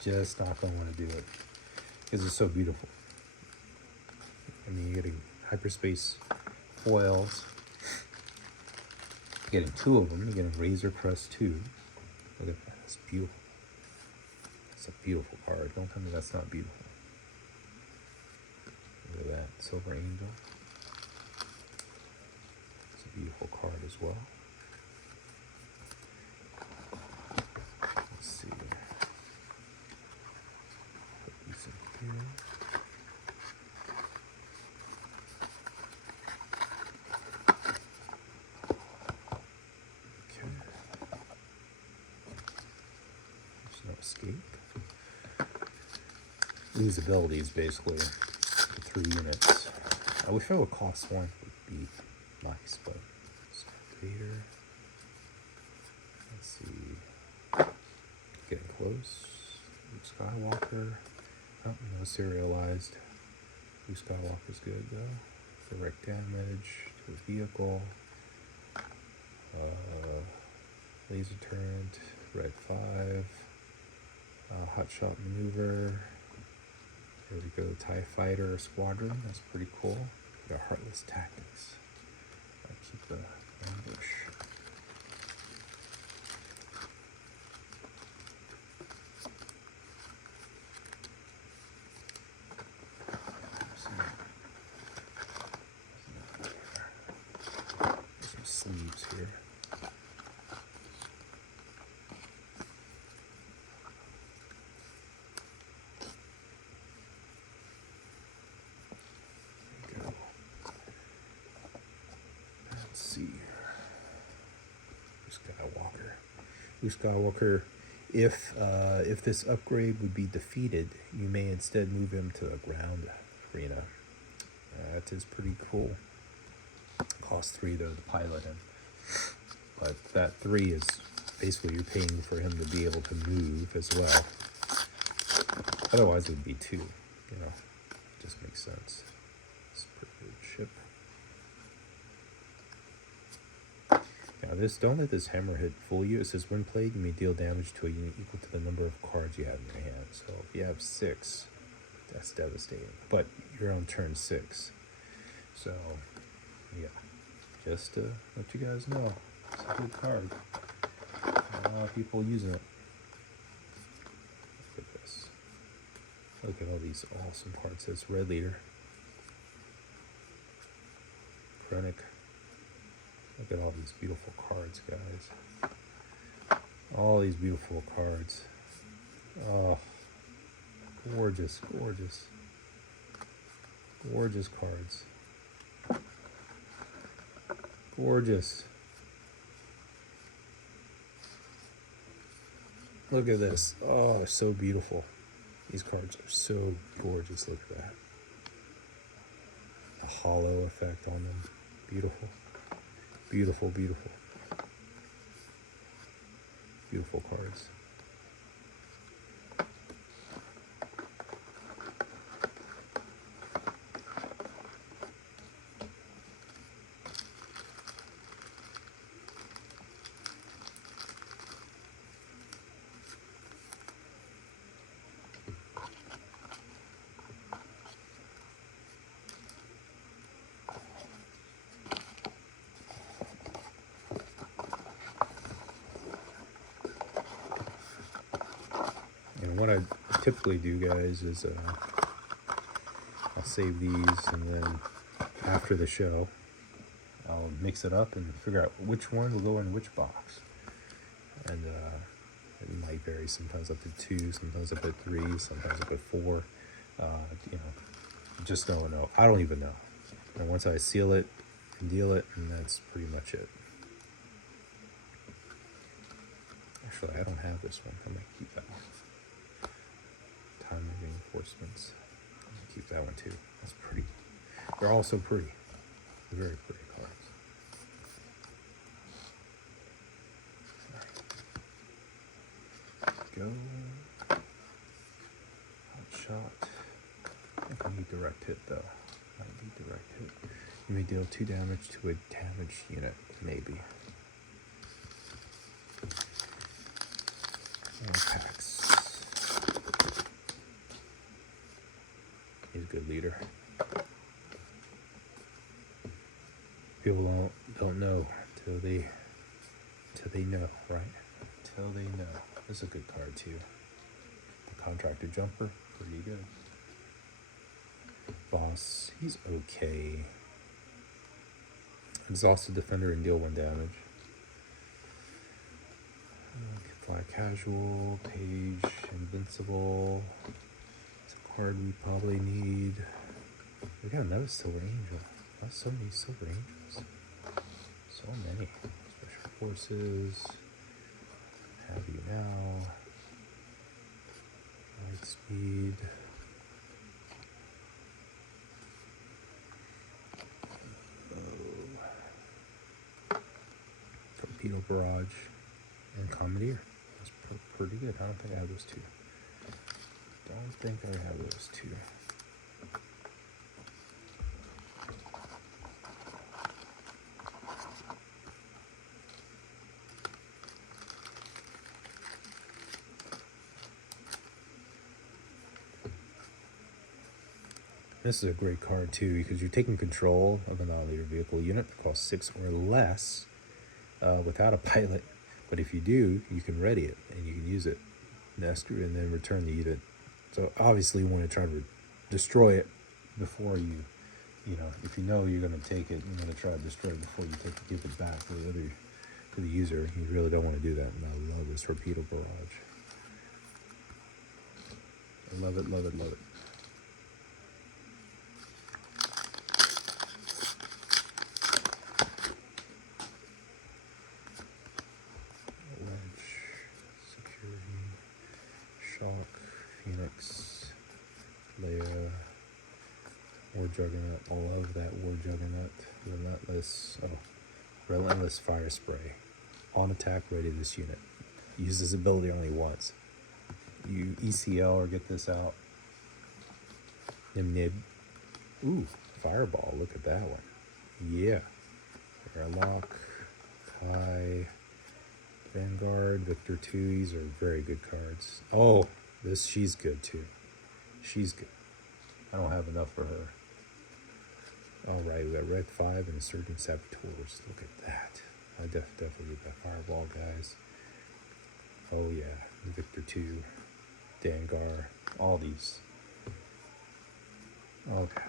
Just not gonna wanna do it, because it's so beautiful. I mean, you're getting hyperspace foils. You're getting 2 of them. You're getting Razor Crest 2. Look at that. That's beautiful. It's a beautiful card. Don't tell me that's not beautiful. Look at that. Silver Angel. It's a beautiful card as well. Let's see. Put these in here. Okay. There's no escape. These abilities basically for 3 units. I wish I would cost 1 would be nice, but Vader. Let's see. Getting close. Luke Skywalker. Oh, no serialized. Luke Skywalker's good though. Direct damage to a vehicle. Laser turret. Red 5. Hot shot maneuver. There we go, TIE Fighter Squadron. That's pretty cool. We got Heartless Tactics. I'll keep the ambush. There's some sleeves here. Luke Skywalker, if this upgrade would be defeated, you may instead move him to the ground arena. That is pretty cool. Cost 3 though to pilot him, but that 3 is basically you're paying for him to be able to move as well. Otherwise, it would be 2. You know, just makes sense. It's a pretty good ship. Now don't let this hammer hit fool you. It says when played, you may deal damage to a unit equal to the number of cards you have in your hand. So if you have 6, that's devastating. But you're on turn 6. So yeah, just to let you guys know, it's a good card. A lot of people using it. Look at this. Look at all these awesome cards. It says Red Leader. Krennic. Look at all these beautiful cards, guys. All these beautiful cards. Oh, gorgeous, gorgeous. Gorgeous cards. Gorgeous. Look at this. Oh, so beautiful. These cards are so gorgeous. Look at that. The hollow effect on them. Beautiful. Beautiful, beautiful. Beautiful cards. And what I typically do, guys, is I'll save these, and then after the show, I'll mix it up and figure out which one will go in which box. And it might vary, sometimes up to 2, sometimes up to 3, sometimes up to 4. You know, just don't know. I don't even know. And once I seal it and deal it, and that's pretty much it. Actually, I don't have this one. I'm going to keep that one. Time reinforcements. I'm going to keep that one too. That's pretty. They're all so pretty. They're very pretty cards. Go. Hot shot. I think I need direct hit though. I need direct hit. You may deal 2 damage to a damaged unit, maybe. And packs. He's a good leader. People don't know till they know, right? Till they know. This is a good card too. The Contractor Jumper, pretty good. Boss, he's okay. Exhausted Defender and deal 1 damage. Fly Casual, Page, Invincible. It's a card we probably need. We got another Silver Angel. That's so many Silver Angels. So many. Special Forces. Have you now. Lightspeed. Torpedo Barrage. And Commandeer. That's pretty good. I don't think I have those 2. Don't think I have those 2. This is a great card too, because you're taking control of a non-leader vehicle unit that costs 6 or less without a pilot. But if you do, you can ready it and you can use it, and then return the unit. So obviously you want to try to destroy it before you know, if you know you're going to take it, you're going to try to destroy it before you give it back to the user. You really don't want to do that. And I love this Torpedo Barrage. I love it, love it, love it. Shock, Phoenix, Leia, War Juggernaut, I love that War Juggernaut, Relentless Fire Spray, on attack, ready this unit, use this ability only once, you ECL or get this out, Nib, ooh, Fireball, look at that one, yeah, Airlock, Kai, Vanguard, Victor 2, these are very good cards. Oh, she's good too. She's good. I don't have enough for her. Alright, we got Red 5 and Insurgent Saboteurs. Look at that. I definitely get that Fireball, guys. Oh yeah, Victor 2, Dangar, all these. Okay.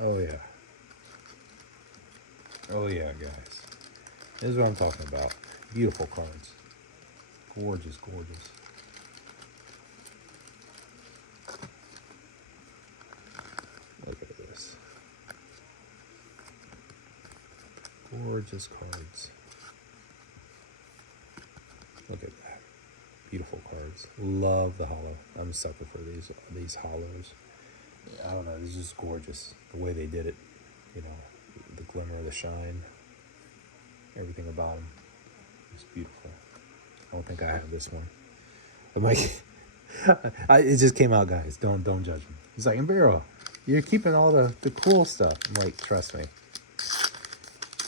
Oh yeah. Oh yeah, guys. This is what I'm talking about. Beautiful cards. Gorgeous, gorgeous. Look at this. Gorgeous cards. Look at that. Beautiful cards. Love the hollow. I'm a sucker for these hollows. I don't know, this is just gorgeous. The way they did it. You know, the glimmer, the shine. Everything about them. It's beautiful. I don't think I have this one. I'm like, it just came out, guys. Don't judge me. It's like, Imperial, you're keeping all the cool stuff. I'm like, trust me.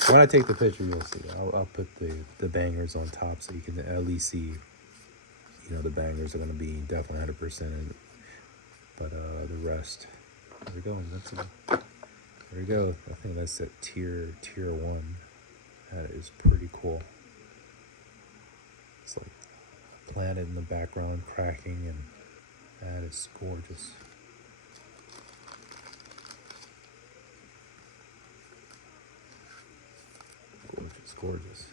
When I take the picture, you'll see. I'll put the bangers on top so you can at least see. You know, the bangers are going to be definitely 100%. But the rest, there we go, Invincible. There we go. I think that's at tier 1. That is pretty cool. It's like planet in the background cracking, and that is gorgeous. Gorgeous, gorgeous.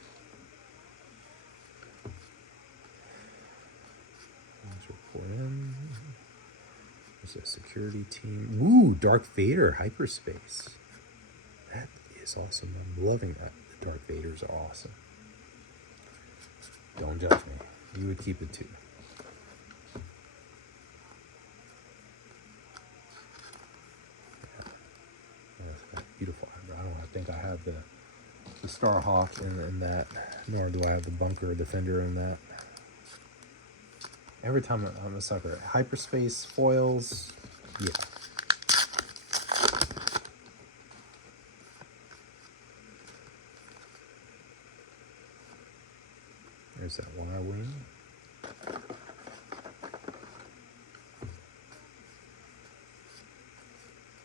Let's report in. There's a security team. Ooh, Darth Vader hyperspace. That is awesome. I'm loving that. The Darth Vaders are awesome. Don't judge me. You would keep it too. That's beautiful. I think I have the Starhawk in that, nor do I have the Bunker Defender in that. Every time I'm a sucker. Hyperspace foils, yeah. There's that Y-wing.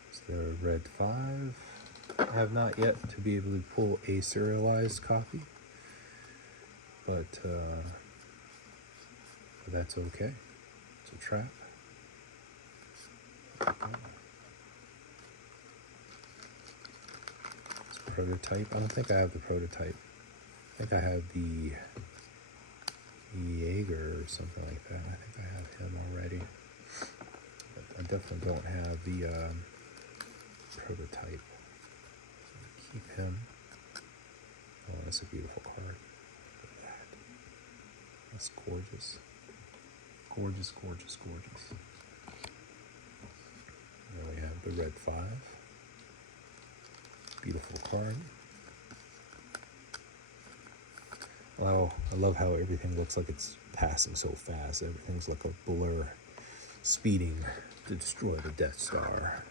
It's the Red 5. I have not yet to be able to pull a serialized copy, but that's okay. It's a trap. Okay. It's a prototype. I don't think I have the prototype. I think I have the Jaeger or something like that. I think I have him already. But I definitely don't have the prototype. Keep him. Oh, that's a beautiful card. Look at that. That's gorgeous. Gorgeous, gorgeous, gorgeous. There we have the Red 5. Beautiful card. Oh, I love how everything looks like it's passing so fast. Everything's like a blur, speeding to destroy the Death Star.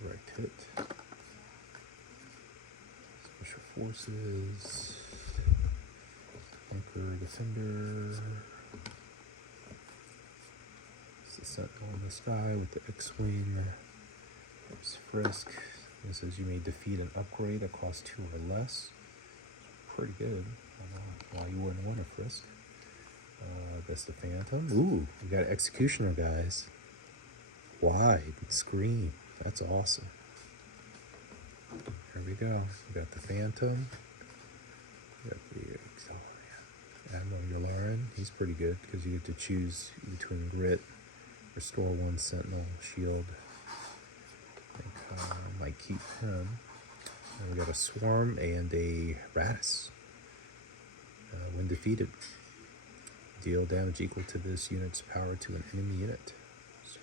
Direct hit. Special Forces. Bunker Defender. The Sentinel in the sky with the X-Wing. There's Frisk. It says you may defeat an upgrade that costs 2 or less. Pretty good. I don't know why you wouldn't want a Frisk. That's the Phantom. Ooh, we got Executioner, guys. Wide screen. That's awesome. There we go. We got the Phantom. We got the Admiral Yularen. He's pretty good because you get to choose between Grit, Restore 1 Sentinel, Shield. I think I might keep him. And we got a Swarm and a Ratus. When defeated, deal damage equal to this unit's power to an enemy unit. So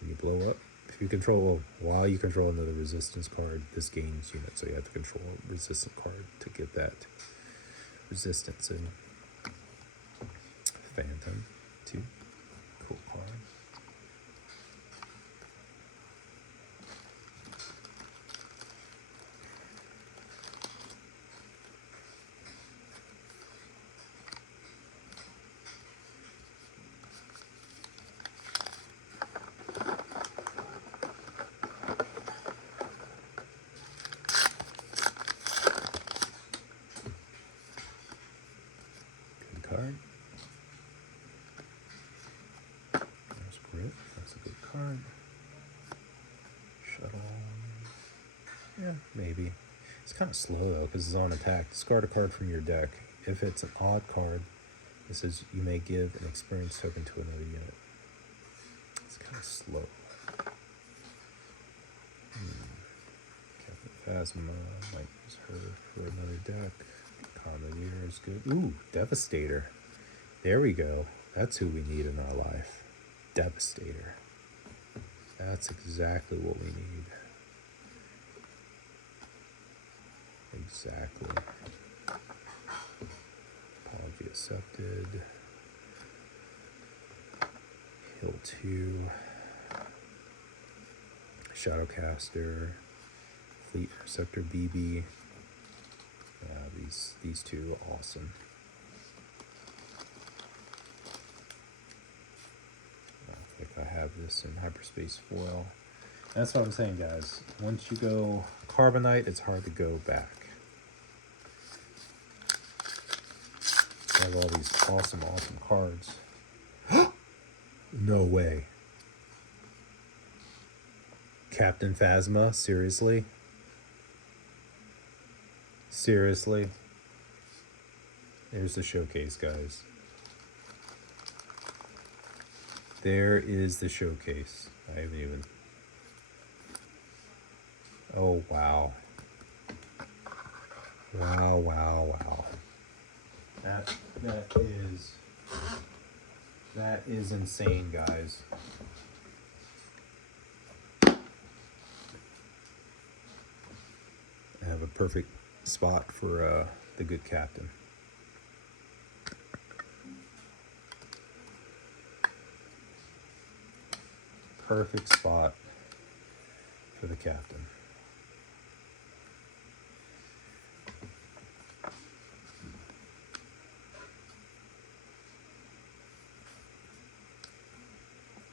when you blow up, if you control, while you control another resistance card, this gains unit. So you have to control a resistant card to get that resistance in. Phantom, 2. Cool card. Good card. There's Grit. That's a good card. Shuttle. Yeah, maybe. It's kind of slow though because it's on attack. Discard a card from your deck. If it's an odd card, it says you may give an experience token to another unit. It's kind of slow. Captain Phasma might use her for another deck. Commandeer is good. Ooh, Devastator. There we go. That's who we need in our life. Devastator. That's exactly what we need. Exactly. Apology accepted. Hill 2. Shadowcaster. Fleet Interceptor BB. These two are awesome. I think I have this in hyperspace foil. That's what I'm saying, guys. Once you go carbonite, it's hard to go back. I have all these awesome cards. No way. Captain Phasma, seriously? Seriously? There's the showcase, guys. There is the showcase. I haven't even... Oh, wow. Wow. That is insane, guys. I have a perfect spot for the good captain. Perfect spot for the captain.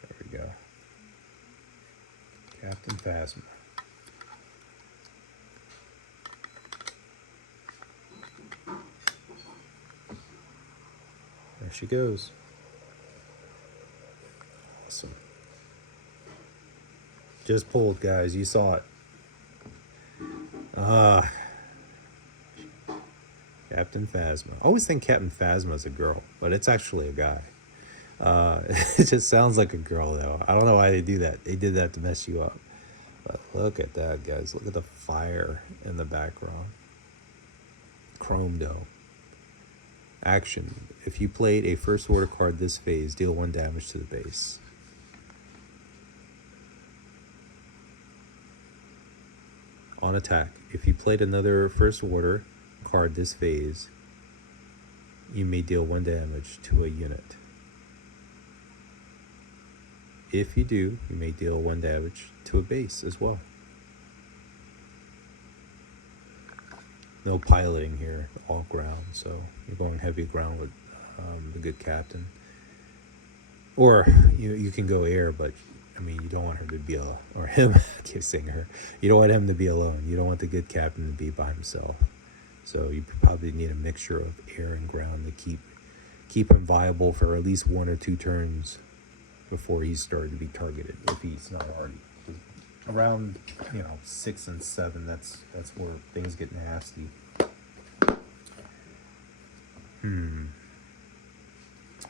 There we go. Captain Phasma. There she goes. Awesome. Just pulled, guys. You saw it. Captain Phasma. I always think Captain Phasma is a girl, but it's actually a guy. It just sounds like a girl, though. I don't know why they do that. They did that to mess you up. But look at that, guys. Look at the fire in the background. Chrome Dome. Action. If you played a first order card this phase, deal 1 damage to the base. On attack, if you played another first order card this phase, you may deal 1 damage to a unit. If you do, you may deal 1 damage to a base as well. No piloting here, all ground, so you're going heavy ground with the good captain. Or you can go air, but I mean, you don't want her to be alone, or him. I keep saying her. You don't want him to be alone. You don't want the good captain to be by himself. So you probably need a mixture of air and ground to keep him viable for at least 1 or 2 turns before he's started to be targeted, if he's not already. Around 6 and 7, that's where things get nasty.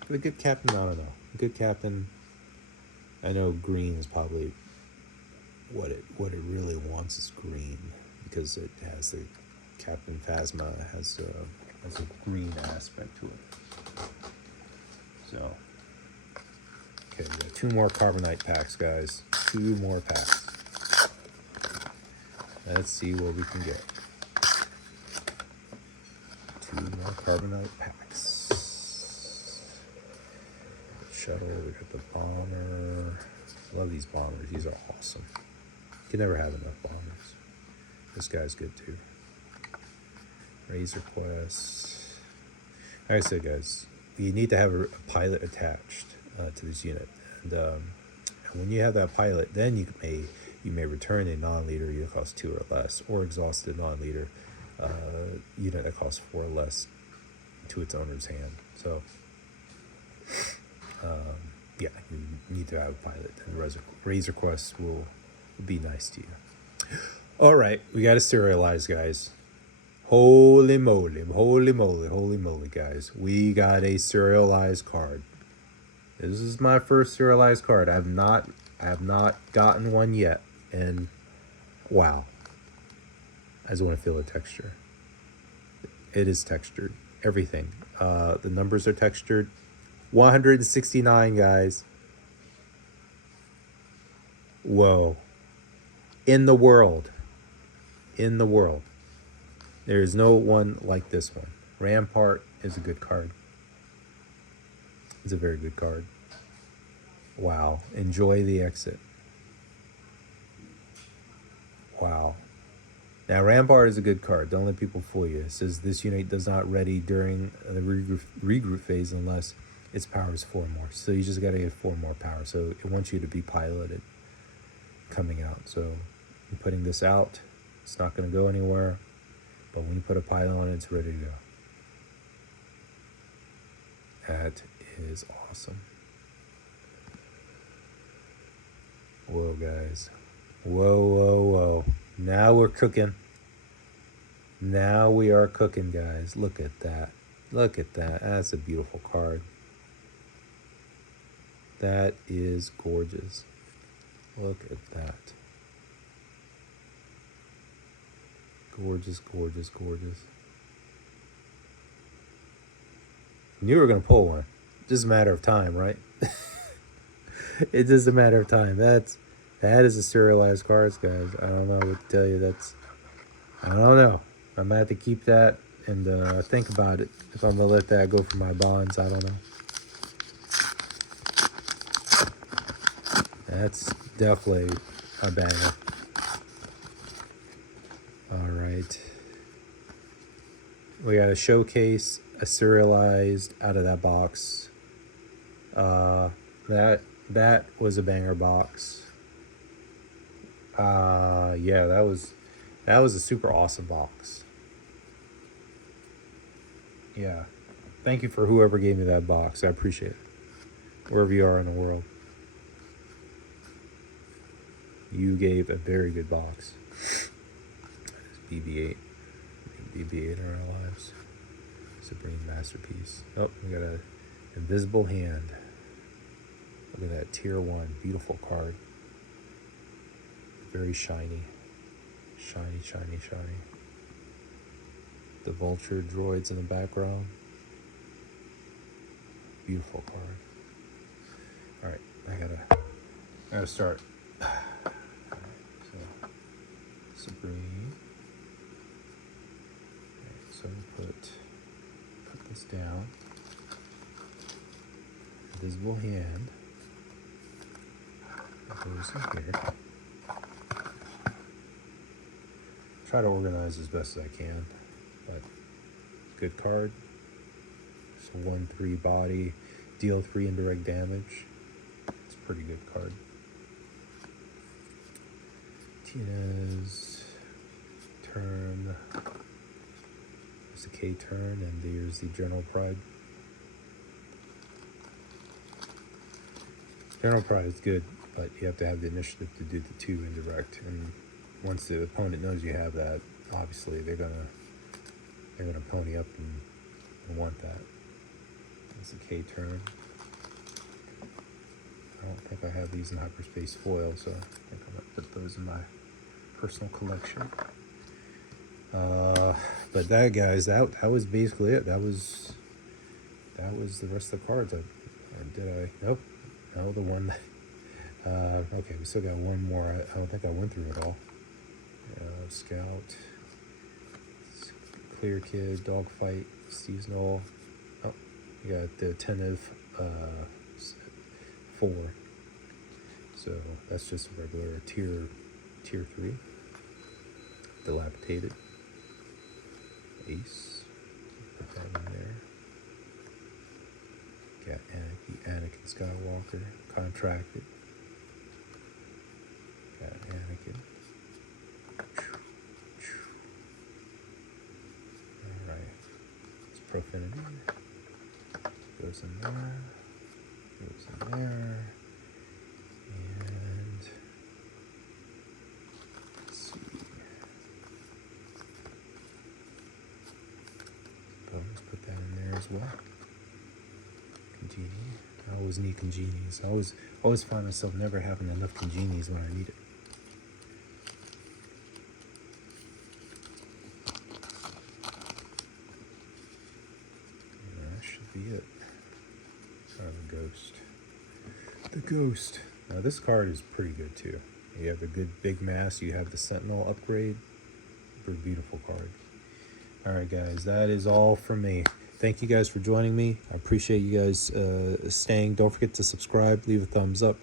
The good captain, I don't know. The good captain, I know green is probably what it really wants is green, because it has the Captain Phasma has a green aspect to it. So, okay, we got 2 more carbonite packs, guys. 2 more packs. Let's see what we can get. 2 more carbonite packs. Shuttle, we got the bomber. Love these bombers. These are awesome. You can never have enough bombers. This guy's good too. Razor Quest. Like I said, guys, you need to have a pilot attached to this unit, and when you have that pilot, then you may return a non-leader unit that costs 2 or less, or exhaust a non-leader unit that costs 4 or less to its owner's hand. So, yeah, you need to have a pilot, and the Razor Quest will be nice to you. All right, we got to serialize, guys. Holy moly, guys. We got a serialized card. This is my first serialized card. I have not gotten one yet, and wow. I just want to feel the texture. It is textured. Everything. The numbers are textured. 169, guys. Whoa. In the world. There is no one like this one. Rampart is a good card. It's a very good card. Wow. Enjoy the exit. Wow. Now, Rampart is a good card. Don't let people fool you. It says this unit does not ready during the regroup phase unless its power is 4 more. So you just got to get 4 more power. So it wants you to be piloted coming out. So I'm putting this out. It's not going to go anywhere. But when you put a pilot on it, it's ready to go. That is awesome. Whoa, guys. Whoa, whoa, whoa. Now we're cooking. Now we are cooking, guys. Look at that. Look at that. That's a beautiful card. That is gorgeous. Look at that. Gorgeous, gorgeous, gorgeous. Knew we were going to pull one. Just a matter of time, right? It's just a matter of time. That is a serialized cards, guys. I don't know what to tell you. I don't know. I might have to keep that and think about it. If I'm going to let that go for my bonds, I don't know. That's definitely a banger. All right. We got a showcase, a serialized out of that box. That was a banger box. Yeah, that was a super awesome box. Yeah. Thank you for whoever gave me that box. I appreciate it. Wherever you are in the world. You gave a very good box. BB-8. BB-8 in our lives. Supreme masterpiece. Oh, we got a invisible hand. Look at that, tier 1. Beautiful card. Very shiny. Shiny, shiny, shiny. The vulture droids in the background. Beautiful card. Alright, I gotta start. So, Supreme. Okay, so put this down. Invisible hand. Goes in here. Try to organize as best as I can, but good card. It's a 1/3 body, deal 3 indirect damage. It's a pretty good card. Tina's turn. There's the K turn, and there's the General Pride. General Pride is good, but you have to have the initiative to do the 2 indirect, and once the opponent knows you have that, obviously they're gonna pony up and want that. That's the K turn. I don't think I have these in hyperspace foil, so I think I'm gonna put those in my personal collection. But that, guys, that was basically it. That was the rest of the cards. Nope. No, the one. Okay, we still got one more. I don't think I went through it all. Scout, Clear Kid, Dogfight, Seasonal. Oh, we got the Attentive 4. So that's just a regular tier 3. Dilapidated. Ace. Put that in there. Got Anakin Skywalker. Contracted. Got Anakin. Profanity goes in there, goes in there, and let's see. Let's put that in there as well. Congenie. I always need Congenies. I always find myself never having enough Congenies when I need it. Be it. The Ghost. The Ghost. Now this card is pretty good too. You have a good big mass. You have the Sentinel upgrade. Pretty beautiful card. Alright guys, that is all from me. Thank you guys for joining me. I appreciate you guys staying. Don't forget to subscribe, leave a thumbs up,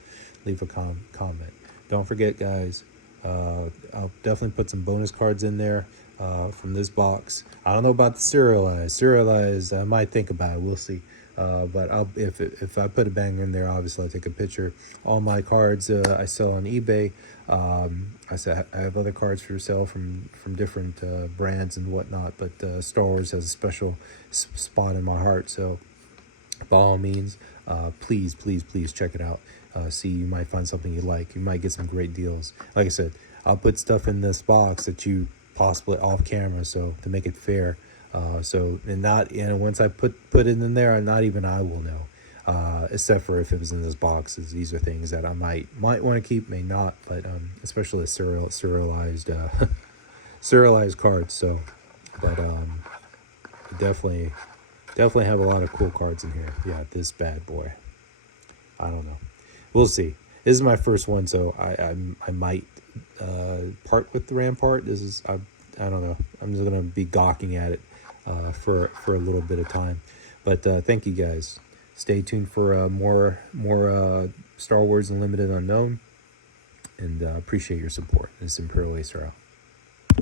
leave a comment. Don't forget, guys, I'll definitely put some bonus cards in there from this box. I don't know about the serialized. I might think about it. We'll see. But if I put a banger in there, obviously I'll take a picture. All my cards I sell on eBay. I have other cards for sale from different brands and whatnot, but Star Wars has a special spot in my heart. So by all means, please check it out. See, you might find something you like. You might get some great deals. Like I said, I'll put stuff in this box that you possibly off camera, so to make it fair. Once I put it in there, not even I will know, except for if it was in this box. These are things that I might want to keep, may not, but especially serialized serialized cards. So, but definitely have a lot of cool cards in here. Yeah, this bad boy. I don't know. We'll see. This is my first one, so I might part with the Rampart. I don't know. I'm just gonna be gawking at it for a little bit of time. But thank you guys. Stay tuned for more Star Wars Unlimited Unknown, and appreciate your support. This is Imperial Acer out.